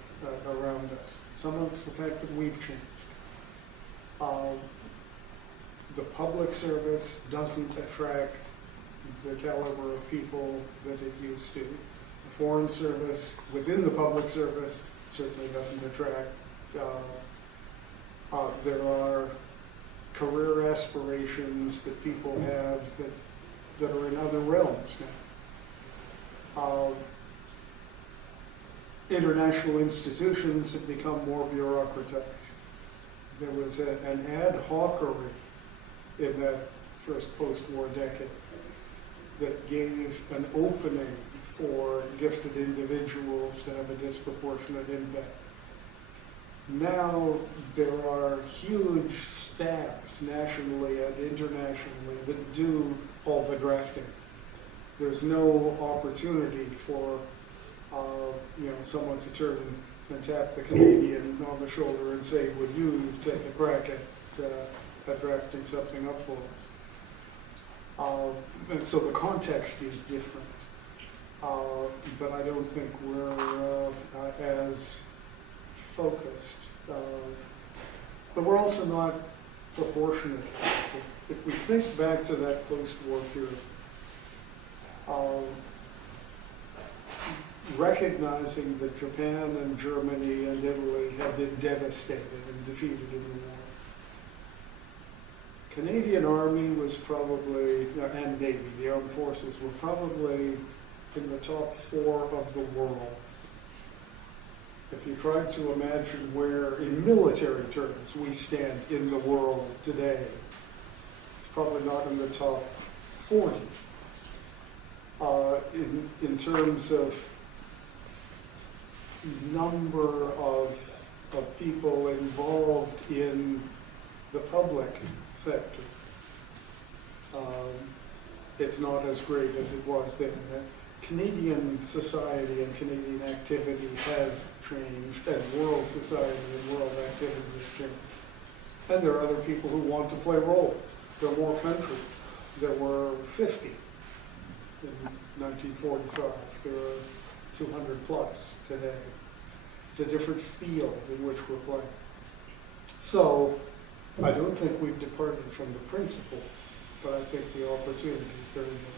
around us. Some of it's the fact that we've changed. The public service doesn't attract the caliber of people that it used to. The foreign service within the public service certainly doesn't attract. There are career aspirations that people have that are in other realms now. International institutions have become more bureaucratized. There was an ad hocery in that first post-war decade, that gave an opening for gifted individuals to have a disproportionate impact. Now there are huge staffs nationally and internationally that do all the drafting. There's no opportunity for someone to turn and tap the Canadian on the shoulder and say, would you take a crack at drafting something up for us? And so the context is different. But I don't think we're as focused. But we're also not proportionate. If we think back to that post-war period, recognizing that Japan and Germany and Italy had been devastated and defeated in the war, Canadian Army was probably, and Navy, the armed forces, were probably in the top 4 of the world. If you try to imagine where, in military terms, we stand in the world today, it's probably not in the top 40. In terms of number of people involved in the public sector, it's not as great as it was then. Canadian society and Canadian activity has changed, and world society and world activity has changed. And there are other people who want to play roles. There are more countries. There were 50 in 1945. There are 200 plus today. It's a different field in which we're playing. So I don't think we've departed from the principles, but I think the opportunity is very different.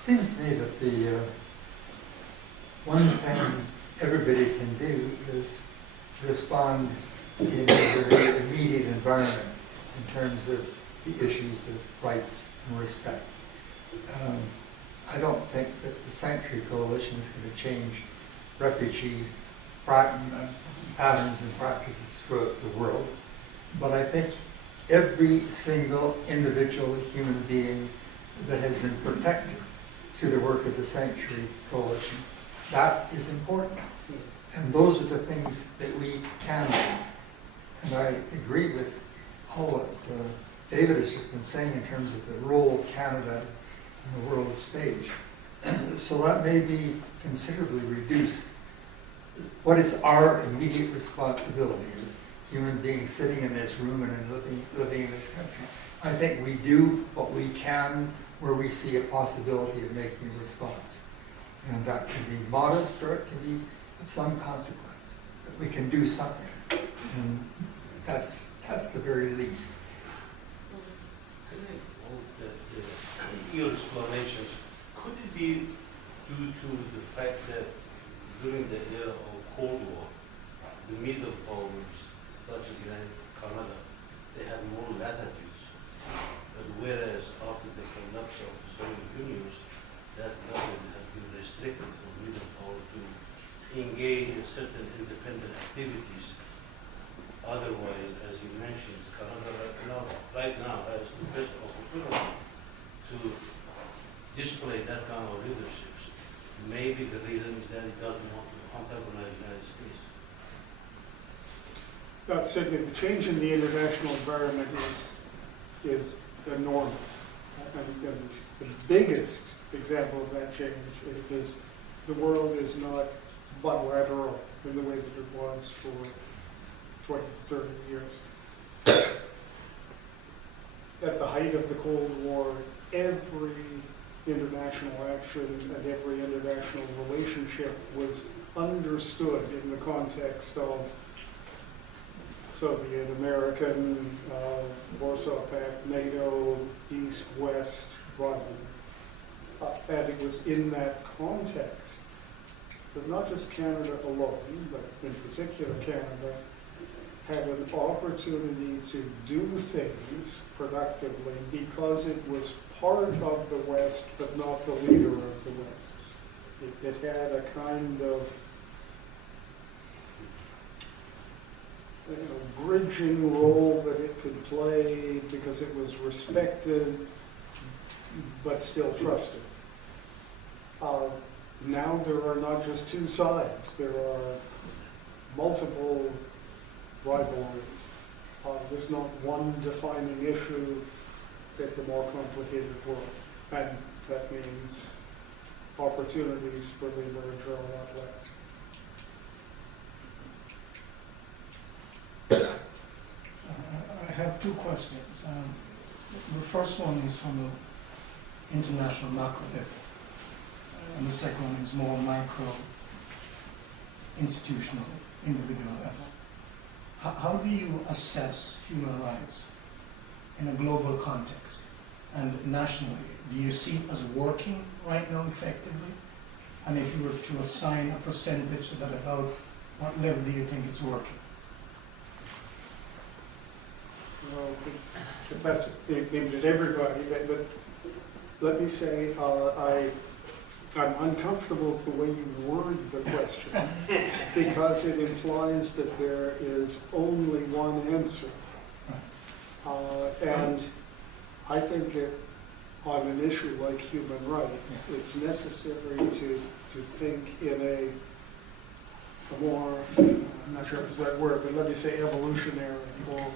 Seems to me that the one thing everybody can do is respond in a very immediate environment in terms of the issues of rights and respect. I don't think that the Sanctuary Coalition is going to change refugee patterns and practices throughout the world, but I think every single individual human being that has been protected through the work of the Sanctuary Coalition, that is important. And those are the things that we can do. And I agree with all what David has just been saying in terms of the role of Canada in the world stage. So that may be considerably reduced. What is our immediate responsibility as human beings sitting in this room and living in this country? I think we do what we can where we see a possibility of making a response. And that can be modest or it can be of some consequence. But we can do something. And that's the very least. Can I note that your explanations, could it be due to the fact that during the era of Cold War, the middle powers, such as Canada, they had more latitudes. But whereas after the collapse of the Soviet Union, that latitude has been restricted for middle power to engage in certain independent activities. Otherwise, as you mentioned, Canada right now has the best opportunity to display that kind of leadership. Maybe the reason is that it doesn't want to antagonize the United States. Certainly, the change in the international environment is enormous. And the biggest example of that change is the world is not bilateral in the way that it was for 20, 30 years. At the height of the Cold War, every international action and every international relationship was understood in the context of Soviet, American, Warsaw Pact, NATO, East, West, broadly. And it was in that context that not just Canada alone, but in particular Canada, had an opportunity to do things productively because it was part of the West, but not the leader of the West. It had a kind of bridging role that it could play because it was respected but still trusted. Now there are not just two sides, there are multiple rivalries. There's not one defining issue. It's a more complicated world, and that means opportunities for leverage are a lot less. I have two questions. The first one is from the international macro level, and the second one is more micro, institutional, individual level. How do you assess human rights in a global context and nationally? Do you see it as working right now effectively? And if you were to assign a percentage to that, about what level do you think it's working? Well, if that's aimed at everybody, but let me say, I'm uncomfortable with the way you word the question because it implies that there is only one answer. And I think that on an issue like human rights, it's necessary to think in a more, I'm not sure if it's that word, but let me say evolutionary or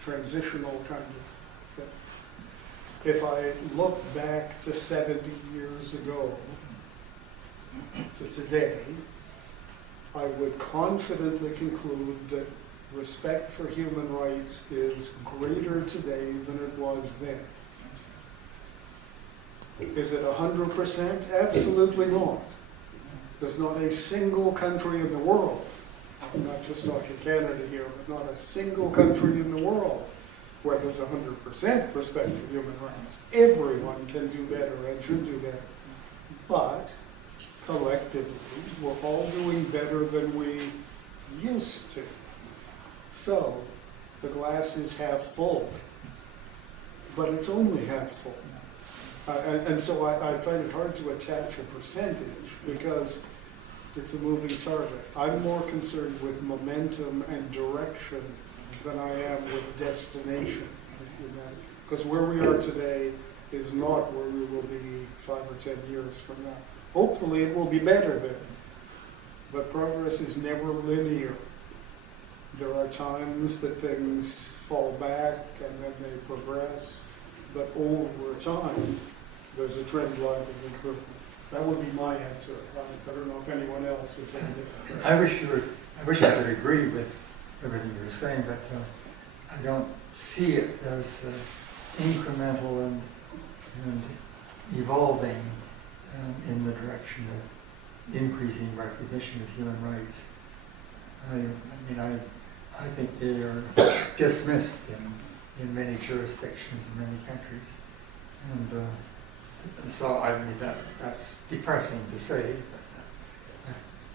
transitional kind of thing. If I look back to 70 years ago to today, I would confidently conclude that respect for human rights is greater today than it was then. Is it 100%? Absolutely not. There's not a single country in the world, I'm not just talking Canada here, but not a single country in the world where there's 100% respect for human rights. Everyone can do better and should do better. But collectively, we're all doing better than we used to. So the glass is half full, but it's only half full. And so I find it hard to attach a percentage because it's a moving target. I'm more concerned with momentum and direction than I am with destination. Because where we are today is not where we will be 5 or 10 years from now. Hopefully it will be better then. But progress is never linear. There are times that things fall back and then they progress. But over time, there's a trend line of improvement. That would be my answer. I don't know if anyone else would take a different. I wish I could agree with everything you were saying, but I don't see it as incremental and evolving in the direction of increasing recognition of human rights. I think they are dismissed in many jurisdictions in many countries, and so that's depressing to say,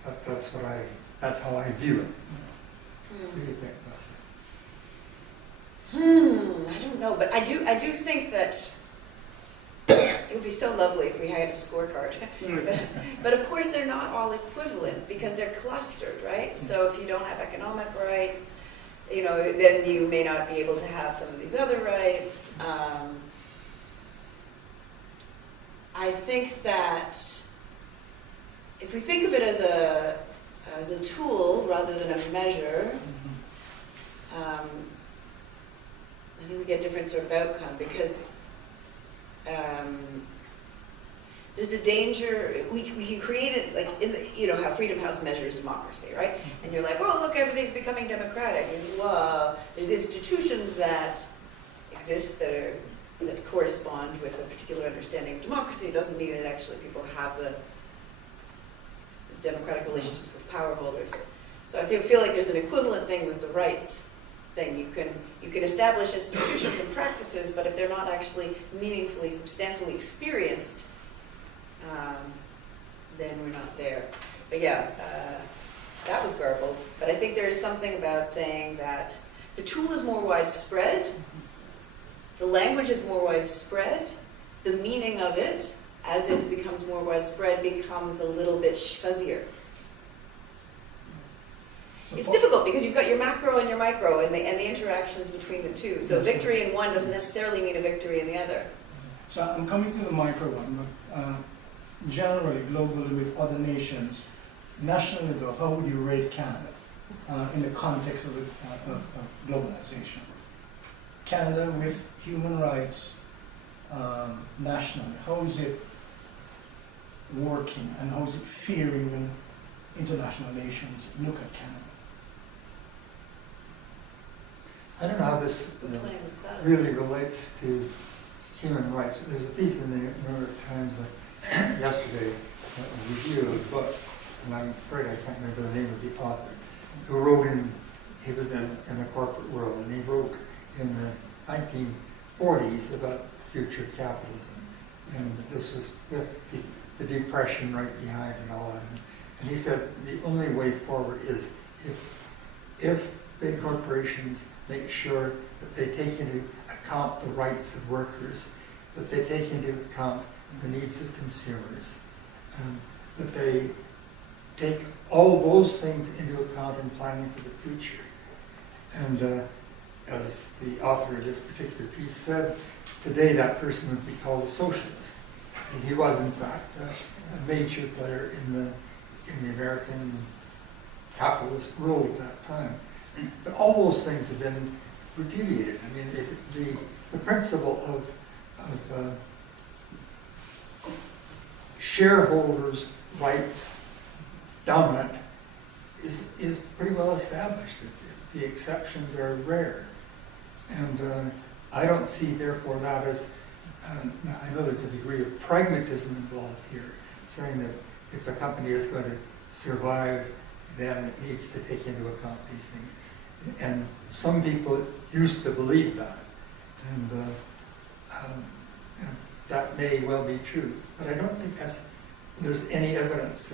but that's how I view it. What do you think, Lesley? I don't know, but I do think that it would be so lovely if we had a scorecard. But of course they're not all equivalent because they're clustered, right? So if you don't have economic rights, then you may not be able to have some of these other rights. I think that if we think of it as a tool rather than a measure, I think we get different sort of outcome because there's a danger. We can create it like how Freedom House measures democracy, right? And you're like, oh look, everything's becoming democratic. And there's institutions that exist that correspond with a particular understanding of democracy. It doesn't mean that actually people have the democratic relationships with power holders. So I feel like there's an equivalent thing with the rights thing. You can establish institutions and practices, but if they're not actually meaningfully, substantially experienced, then we're not there. But yeah, that was garbled. But I think there is something about saying that the tool is more widespread, the language is more widespread, the meaning of it, as it becomes more widespread, becomes a little bit fuzzier. it's difficult because you've got your macro and your micro and the interactions between the two. So victory in one doesn't necessarily mean a victory in the other. So I'm coming to the micro one, but generally, globally, with other nations, nationally though, how would you rate Canada in the context of globalization? Canada with human rights nationally, how is it working and how is it faring when international nations look at Canada? I don't know how this We're playing with that. really relates to human rights. There's a piece in the New York Times yesterday, a review of a book, and I'm afraid I can't remember the name of the author, who wrote he was in the corporate world, and he wrote in the 1940s about future capitalism. And this was with the Depression right behind and all that. And he said the only way forward is if big corporations make sure that they take into account the rights of workers, that they take into account the needs of consumers, that they take all those things into account in planning for the future. And as the author of this particular piece said, today that person would be called a socialist. And he was, in fact, a major player in the American capitalist world at that time. But all those things have been repudiated. I mean, the principle of shareholders' rights dominant is pretty well established. The exceptions are rare. And I don't see, therefore, that as, I know there's a degree of pragmatism involved here, saying that if a company is going to survive, then it needs to take into account these things. And some people used to believe that. And that may well be true. But I don't think there's any evidence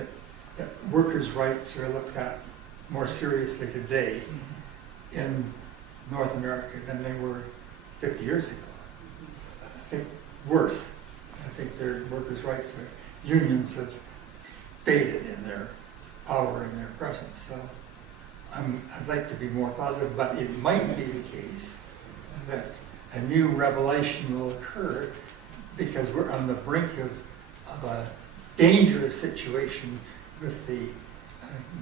that workers' rights are looked at more seriously today in North America than they were 50 years ago. I think worse. I think their workers' rights, unions have faded in their power and their presence. So I'd like to be more positive, but it might be the case that a new revelation will occur because we're on the brink of a dangerous situation with the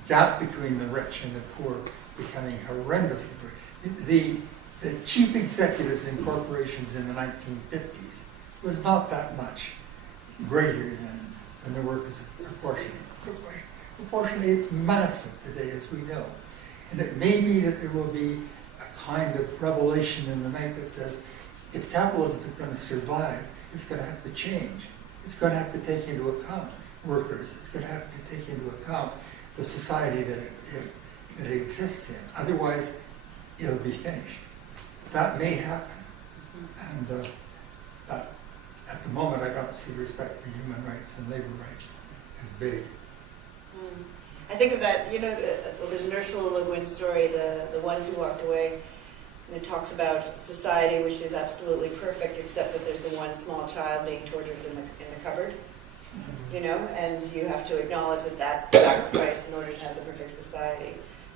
gap between the rich and the poor becoming horrendously big. The chief executives in corporations in the 1950s was not that much greater than the workers proportionally. Proportionally, it's massive today, as we know. And it may be that there will be a kind of revelation in the night that says, if capitalism is going to survive, it's going to have to change. It's going to have to take into account workers. It's going to have to take into account the society that it exists in. Otherwise, it'll be finished. That may happen. And at the moment, I don't see respect for human rights and labor rights as big. I think of that, there's an Ursula Le Guin story, the ones who walked away, and it talks about society which is absolutely perfect except that there's the one small child being tortured in the cupboard, and you have to acknowledge that that's the sacrifice in order to have the perfect society.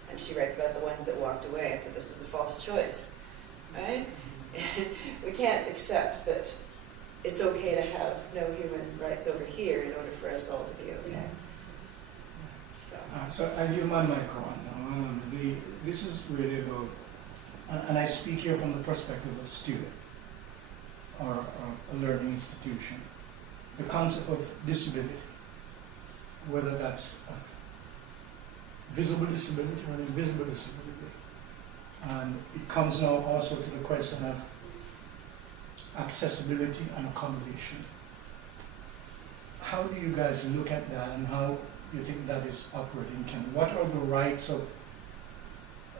And she writes about the ones that walked away and said this is a false choice, right? We can't accept that it's okay to have no human rights over here in order for us all to be okay. So I give my micro on. This is really about, and I speak here from the perspective of a student or a learning institution. The concept of disability, whether that's a visible disability or an invisible disability. And it comes now also to the question of accessibility and accommodation. How do you guys look at that and how you think that is operating? What are the rights of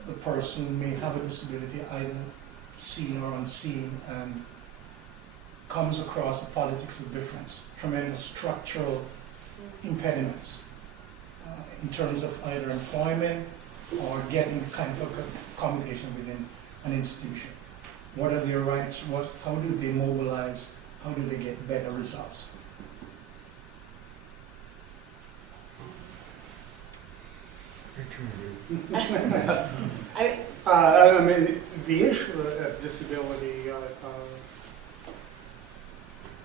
the person who may have a disability, either seen or unseen, and comes across the politics of difference, tremendous structural impediments in terms of either employment or getting kind of accommodation within an institution? What are their rights? How do they mobilize? How do they get better results? I, I mean, the issue of disability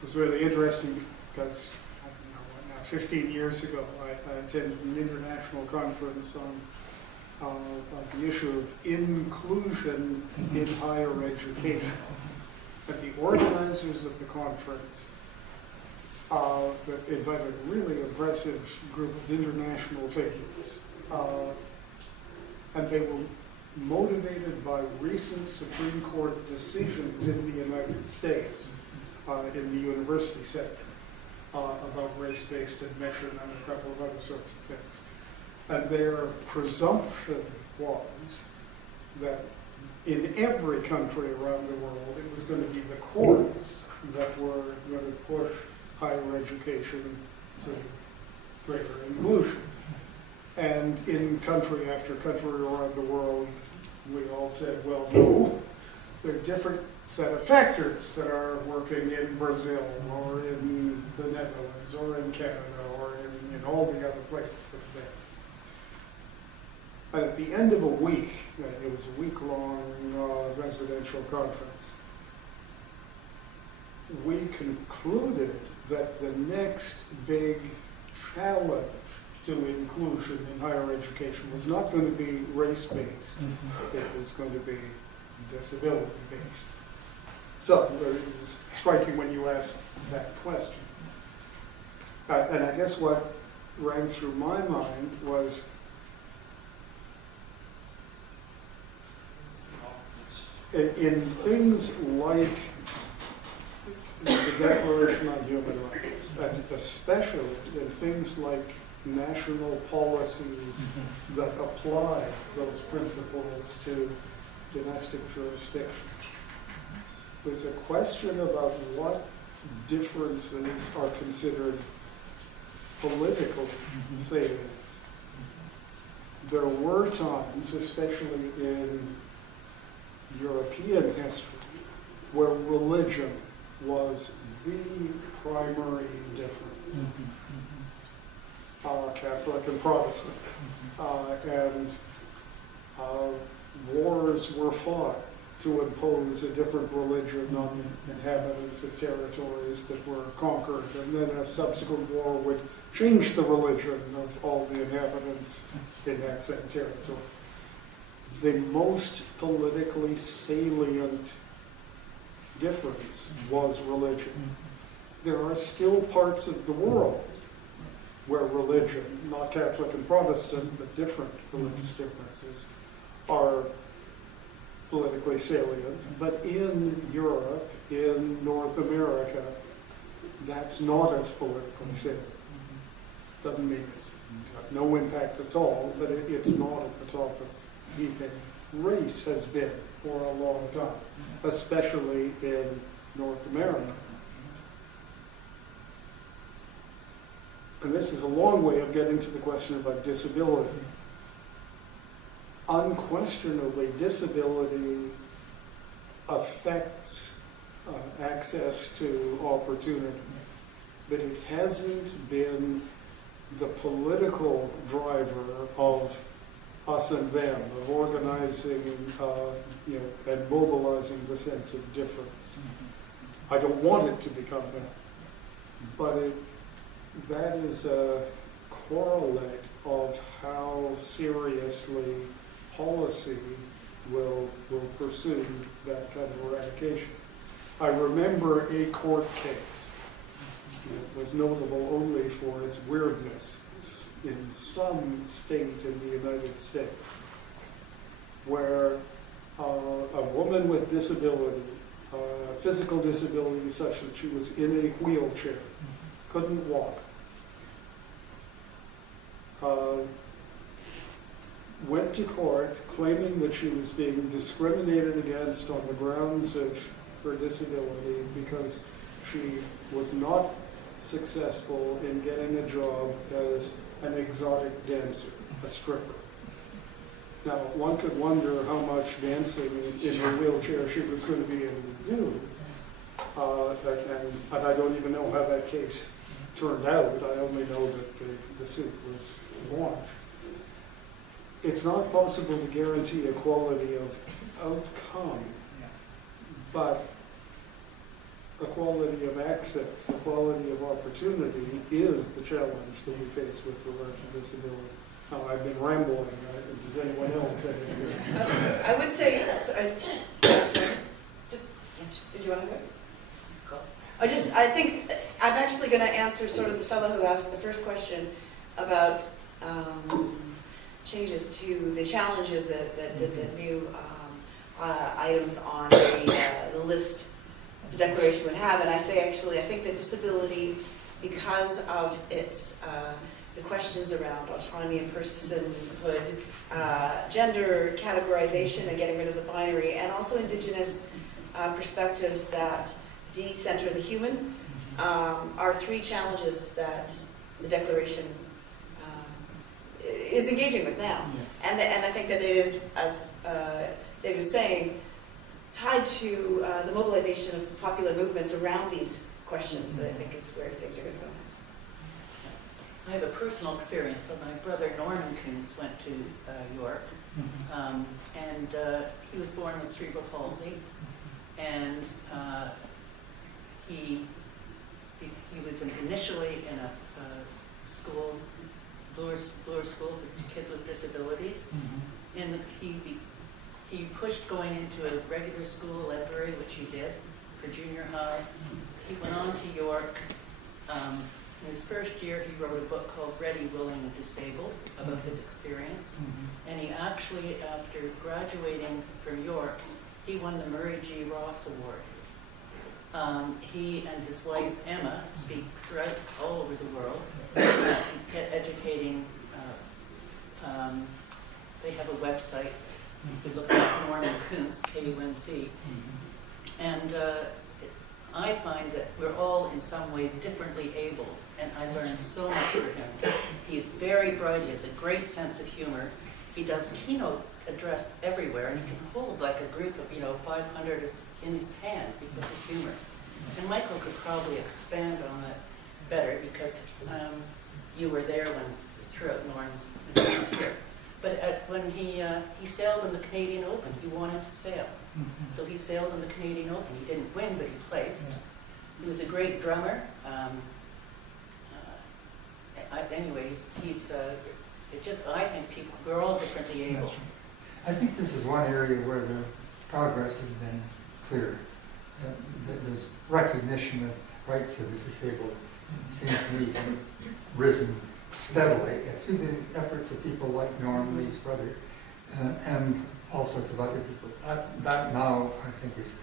was really interesting because, I don't know, what now, 15 years ago, I attended an international conference on the issue of inclusion in higher education. And the organizers of the conference invited a really impressive group of international figures. And they were motivated by recent Supreme Court decisions in the United States, in the university sector, about race-based admission and a couple of other sorts of things. And their presumption was that in every country around the world, it was going to be the courts that were going to push higher education to greater inclusion. And in country after country around the world, we all said, well, no, there are different set of factors that are working in Brazil or in the Netherlands or in Canada or in all the other places that are there. And at the end of a week, it was a week-long residential conference, we concluded that the next big challenge to inclusion in higher education was not going to be race-based. It was going to be disability-based. So it was striking when you asked that question. And I guess what ran through my mind was in things like the Declaration on Human Rights, and especially in things like national policies that apply those principles to domestic jurisdiction. There's a question about what differences are considered politically salient. There were times, especially in European history, where religion was the primary difference. Catholic and Protestant. And wars were fought to impose a different religion on the inhabitants of territories that were conquered, and then a subsequent war would change the religion of all the inhabitants in that same territory. The most politically salient difference was religion. There are still parts of the world where religion, not Catholic and Protestant, but different religious differences, are politically salient. But in Europe, in North America, that's not as politically salient. Doesn't mean it's got no impact at all, but it's not at the top of the heap. Race has been for a long time, especially in North America. And this is a long way of getting to the question about disability. Unquestionably, disability affects access to opportunity, but it hasn't been the political driver of us and them, of organizing and mobilizing the sense of difference. I don't want it to become that, but that is a correlate of how seriously policy will pursue that kind of eradication. I remember a court case. It was notable only for its weirdness in some state in the United States, where a woman with disability, physical disability such that she was in a wheelchair, couldn't walk, went to court claiming that she was being discriminated against on the grounds of her disability because she was not successful in getting a job as an exotic dancer, a stripper. Now, one could wonder how much dancing in her wheelchair she was going to be able to do. And I don't even know how that case turned out. I only know that the suit was launched. it's not possible to guarantee equality of outcome, but equality of access, equality of opportunity is the challenge that we face with regard to disability. Now, I've been rambling, right? Does anyone else have any? I would say, just, did you want to go? Cool. I think I'm actually going to answer sort of the fellow who asked the first question about changes to the challenges that the new items on the list the declaration would have. And I say, actually, I think that disability, because of its the questions around autonomy and personhood, gender categorization and getting rid of the binary, and also indigenous perspectives that de-center the human, are three challenges that the declaration is engaging with now. And I think that it is, as Dave was saying, tied to the mobilization of popular movements around these questions that I think is where things are going to go. I have a personal experience. So my brother Norman Kuntz went to York, and he was born with cerebral palsy, and he was initially in a school, Bloor School for kids with disabilities, and he pushed going into a regular school, Ledbury, which he did for junior high. He went on to York. In his first year, he wrote a book called Ready, Willing, and Disabled about his experience. And he actually, after graduating from York, he won the Murray G. Ross Award. He and his wife, Emma, speak throughout all over the world, educating. They have a website. You could look at Norman Kuntz, K-U-N-C. And I find that we're all in some ways differently abled, and I learned so much from him. He's very bright, he has a great sense of humor. He does keynote address everywhere, and he can hold like a group of 500 in his hands because of his humor. And Michael could probably expand on it better because you were there throughout Norman's career. But when he sailed in the Canadian Open, he wanted to sail. So he sailed in the Canadian Open. He didn't win, but he placed. He was a great drummer. Anyways, I think we're all differently able. I think this is one area where the progress has been clear. There's recognition of rights of the disabled. Seems to me to have risen steadily through the efforts of people like Norm, Lee's brother, and all sorts of other people. That now, I think, is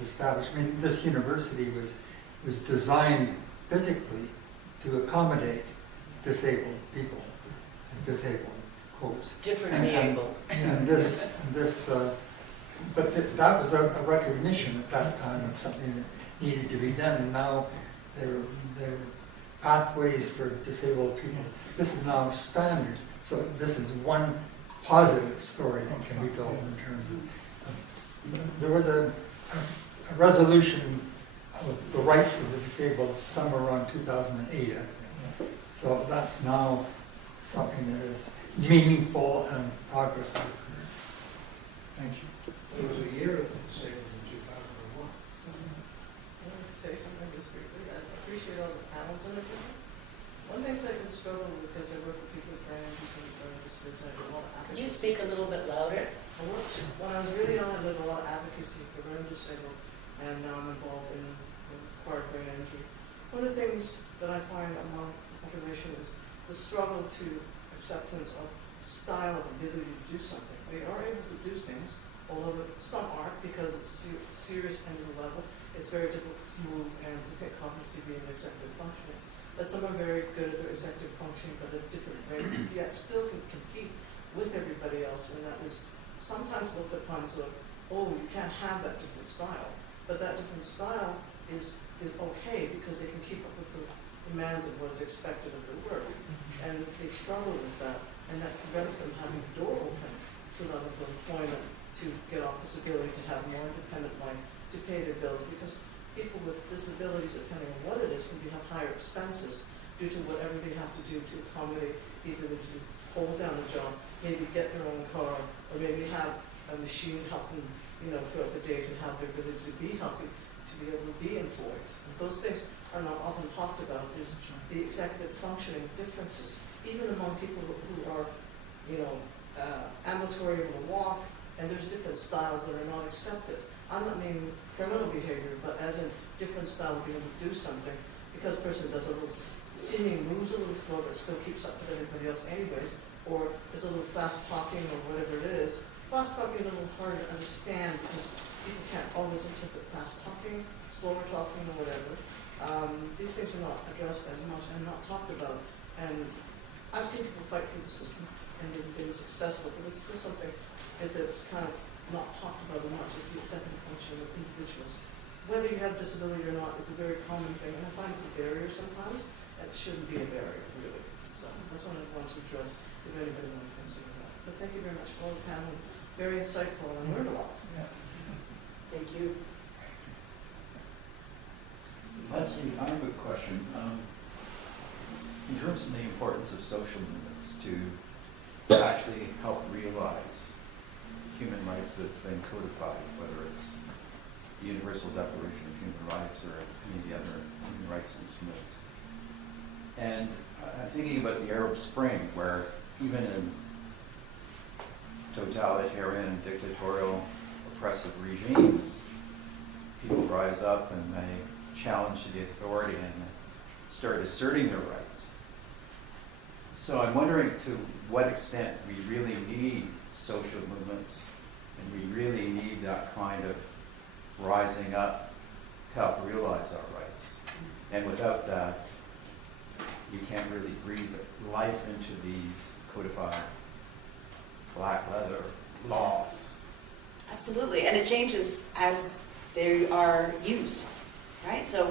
established. I mean, this university was designed physically to accommodate disabled people and disabled quotes. Differently abled. And that was a recognition at that time of something that needed to be done, and now there are pathways for disabled people. This is now standard. So this is one positive story that can be told in terms of there was a resolution of the rights of the disabled somewhere around 2008, I think. So that's now something that is meaningful and progressive. Thank you. There was a year of the disabled in 2001. I wanted to say something just briefly. I appreciate all the panels and everything. One thing I can struggle with, because I work with people with brain injuries and brain disabilities, and I do a lot of Could you advocacy. speak a little bit louder? When I was really young, I did a lot of advocacy for brain disabled, and now I'm involved in acquired brain injury. One of the things that I find among the population is the struggle to acceptance of style and ability to do something. They are able to do things, although some aren't, because it's serious end of the level. It's very difficult to move and to think cognitively and executive functioning. But some are very good at their executive functioning, but at different rates, yet still can compete with everybody else. And that is sometimes looked upon as, oh, you can't have that different style. But that different style is okay because they can keep up with the demands of what is expected of their work. And they struggle with that, and that prevents them having the door open to level of employment, to get off disability, to have more independent life, to pay their bills, because people with disabilities, depending on what it is, can have higher expenses due to whatever they have to do to accommodate the ability to hold down a job maybe get their own car, or maybe have a machine help them, throughout the day to have their ability to be healthy, to be able to be employed. And those things are not often talked about, is the executive functioning differences, even among people who are, ambulatory, able to walk, and there's different styles that are not accepted. I'm not meaning criminal behavior, but as in different style of being able to do something, because a person does a little, seemingly moves a little slow, but still keeps up with everybody else anyways, or is a little fast talking or whatever it is. Fast talking is a little harder to understand because people can't always interpret fast talking, slower talking, or whatever. These things are not addressed as much and not talked about. And I've seen people fight through the system and they've been successful, but it's still something that's kind of not talked about as much as the executive function of individuals. Whether you have disability or not is a very common thing, and I find it's a barrier sometimes, and it shouldn't be a barrier, really. So that's what I want to address, if anybody wants to consider that. But thank you very much for all the panel. Very insightful, and I learned a lot. Yeah. Thank you. Lesley, I have a question. In terms of the importance of social movements to actually help realize human rights that have been codified, whether it's the Universal Declaration of Human Rights or any of the other human rights instruments. And I'm thinking about the Arab Spring, where even in totalitarian, dictatorial, oppressive regimes, people rise up and they challenge the authority and start asserting their rights. So I'm wondering to what extent we really need social movements and we really need that kind of rising up to help realize our rights. And without that, you can't really breathe life into these codified black leather laws. Absolutely, and it changes as they are used, right? So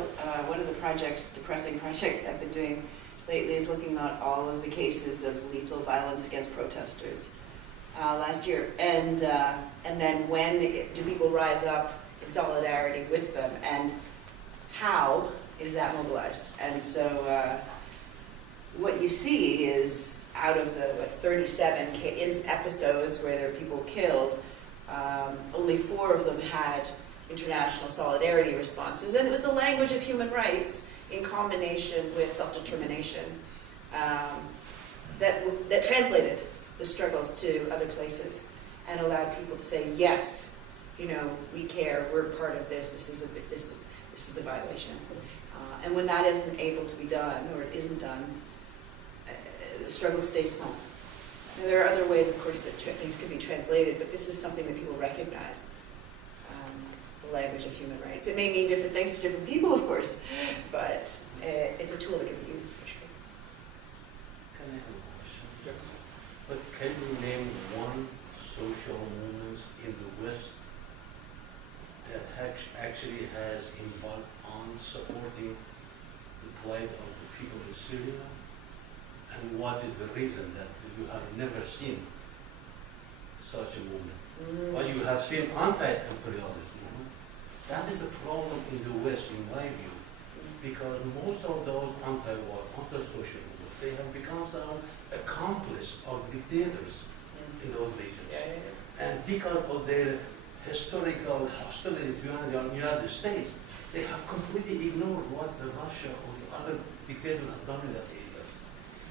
one of the depressing projects I've been doing lately is looking at all of the cases of lethal violence against protesters last year. And then when do people rise up in solidarity with them, and how is that mobilized? And so what you see is out of the 37 episodes where there were people killed, only 4 of them had international solidarity responses, and it was the language of human rights in combination with self-determination that translated the struggles to other places and allowed people to say, yes, we care, we're part of this, this is a violation. And when that isn't able to be done, or it isn't done, the struggle stays small. Now, there are other ways, of course, that things could be translated, but this is something that people recognize, the language of human rights. It may mean different things to different people, of course, but it's a tool that can be used, for sure. Can I have a question? Yes. But can you name one social movement in the West that actually has involved on supporting the plight of the people in Syria? And what is the reason that you have never seen such a movement? But you have seen anti-imperialist movement. That is the problem in the West, in my view, because most of those anti-war, anti-social movements, they have become some accomplice of dictators in those regions. And because of their historical hostility to the United States, they have completely ignored what the Russia or the other dictators have done in that area.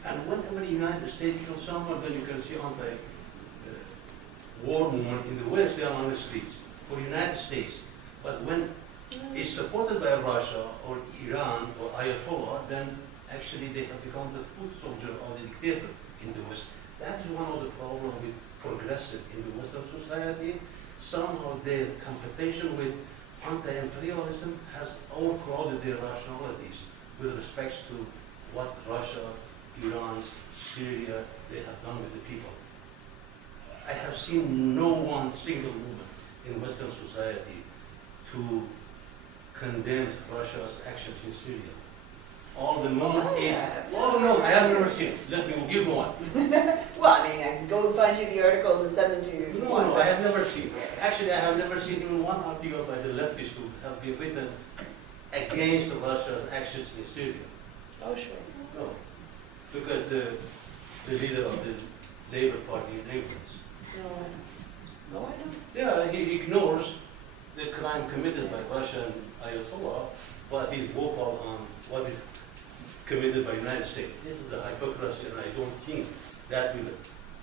And whenever the United States kills someone, then you can see anti-war movement in the West, they are on the streets for the United States. But when it's supported by Russia or Iran or Ayatollah, then actually they have become the foot soldier of the dictator in the West. That is one of the problems with progressive in the Western society. Somehow their competition with anti-imperialism has overcrowded their rationalities with respect to what Russia, Iran, Syria, they have done with the people. I have seen no one single movement in Western society to condemn Russia's actions in Syria. All the movement is, oh no, I have never seen it. Let me give one. Well, I mean, I can go and find you the articles and send them to you. No, I have never seen. Actually, I have never seen even one article by the leftists who have been written against Russia's actions in Syria. Oh, sure. No, because the leader of the Labour Party influence. No, I don't. Yeah, he ignores the crime committed by Russian Ayatollah, but he's vocal on what is committed by the United States. This is the hypocrisy, and I don't think that will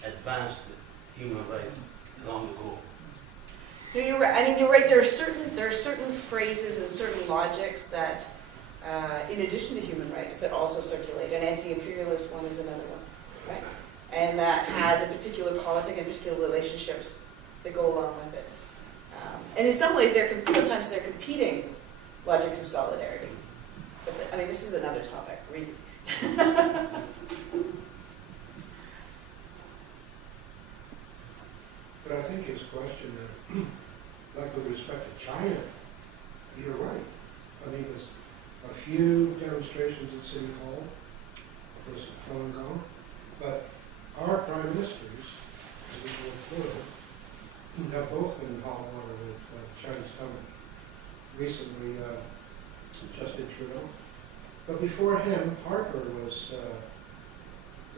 advance the human rights around the globe. No, you're right. I mean, you're right. There are certain phrases and certain logics that, in addition to human rights, that also circulate. An anti-imperialist one is another one, right? And that has a particular politic and particular relationships that go along with it. And in some ways, sometimes they're competing logics of solidarity. But I mean, this is another topic, really. But I think his question, like with respect to China, you're right. I mean, there's a few demonstrations at City Hall, of course, come and gone, but our prime ministers, have both been in hot water with Chinese government. Recently, Justin Trudeau. But before him, Harper was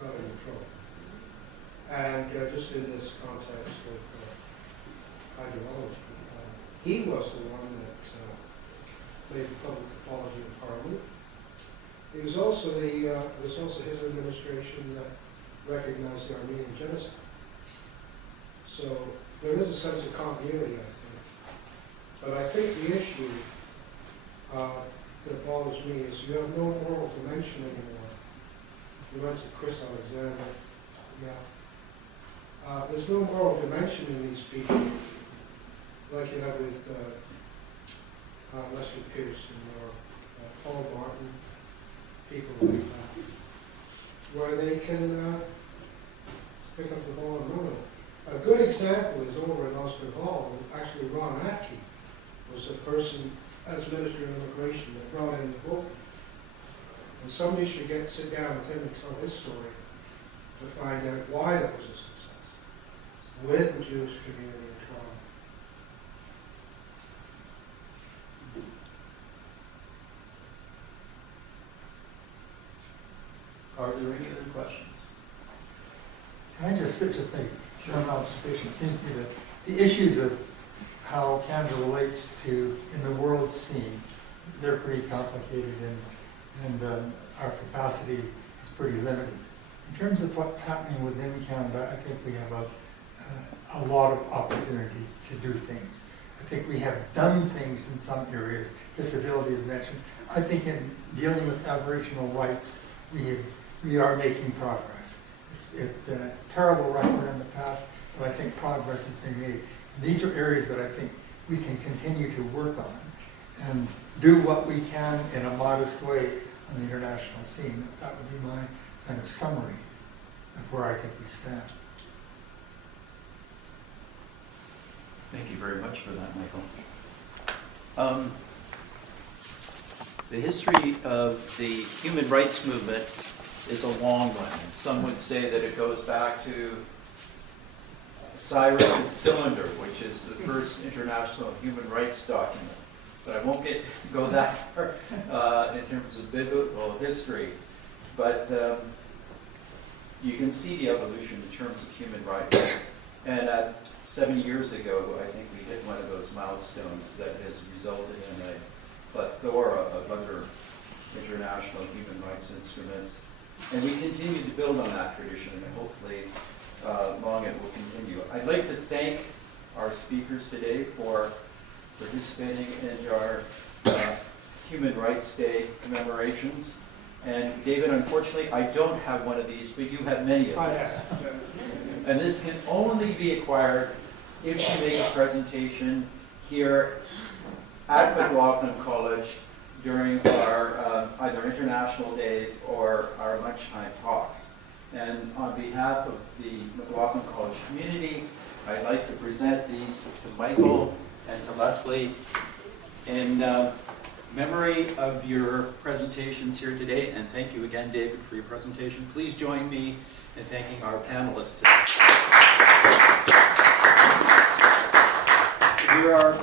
got in trouble. And just in this context of ideology, he was the one that made the public apology in Parliament. It was also his administration that recognized the Armenian genocide. So there is a sense of continuity, I think. But I think the issue that bothers me is you have no moral dimension anymore. You went to Chris Alexander. Yeah. There's no moral dimension in these people, like you have with Lesley Pearson or Paul Martin, people like that, where they can pick up the ball and run with it. A good example is over at Oscar Hall, actually Ron Atke was a person, as Minister of Immigration, that brought in the book. And somebody should sit down with him and tell his story to find out why that was a success with the Jewish community in Toronto. Are there any other questions? Can I just make one observation? It seems to me that the issues of how Canada relates to in the world scene, they're pretty complicated, and our capacity is pretty limited. In terms of what's happening within Canada, I think we have a lot of opportunity to do things. I think we have done things in some areas. Disability is mentioned. I think in dealing with Aboriginal rights, we are making progress. It's been a terrible record in the past, but I think progress has been made. These are areas that I think we can continue to work on and do what we can in a modest way on the international scene. That would be my kind of summary of where I think we stand. Thank you very much for that, Michael. The history of the human rights movement is a long one. Some would say that it goes back to Cyrus's Cylinder, which is the first international human rights document. But I won't go that far in terms of biblical history. But you can see the evolution in terms of human rights. And 70 years ago, I think we hit one of those milestones that has resulted in a plethora of other international human rights instruments. And we continue to build on that tradition, and hopefully long it will continue. I'd like to thank our speakers today for participating in our Human Rights Day commemorations. And David, unfortunately, I don't have one of these, but you have many of these. And this can only be acquired if you make a presentation here at McLaughlin College during our either international days or our lunchtime talks. And on behalf of the McLaughlin College community, I'd like to present these to Michael and to Lesley in memory of your presentations here today. And thank you again, David, for your presentation. Please join me in thanking our panelists today. Here are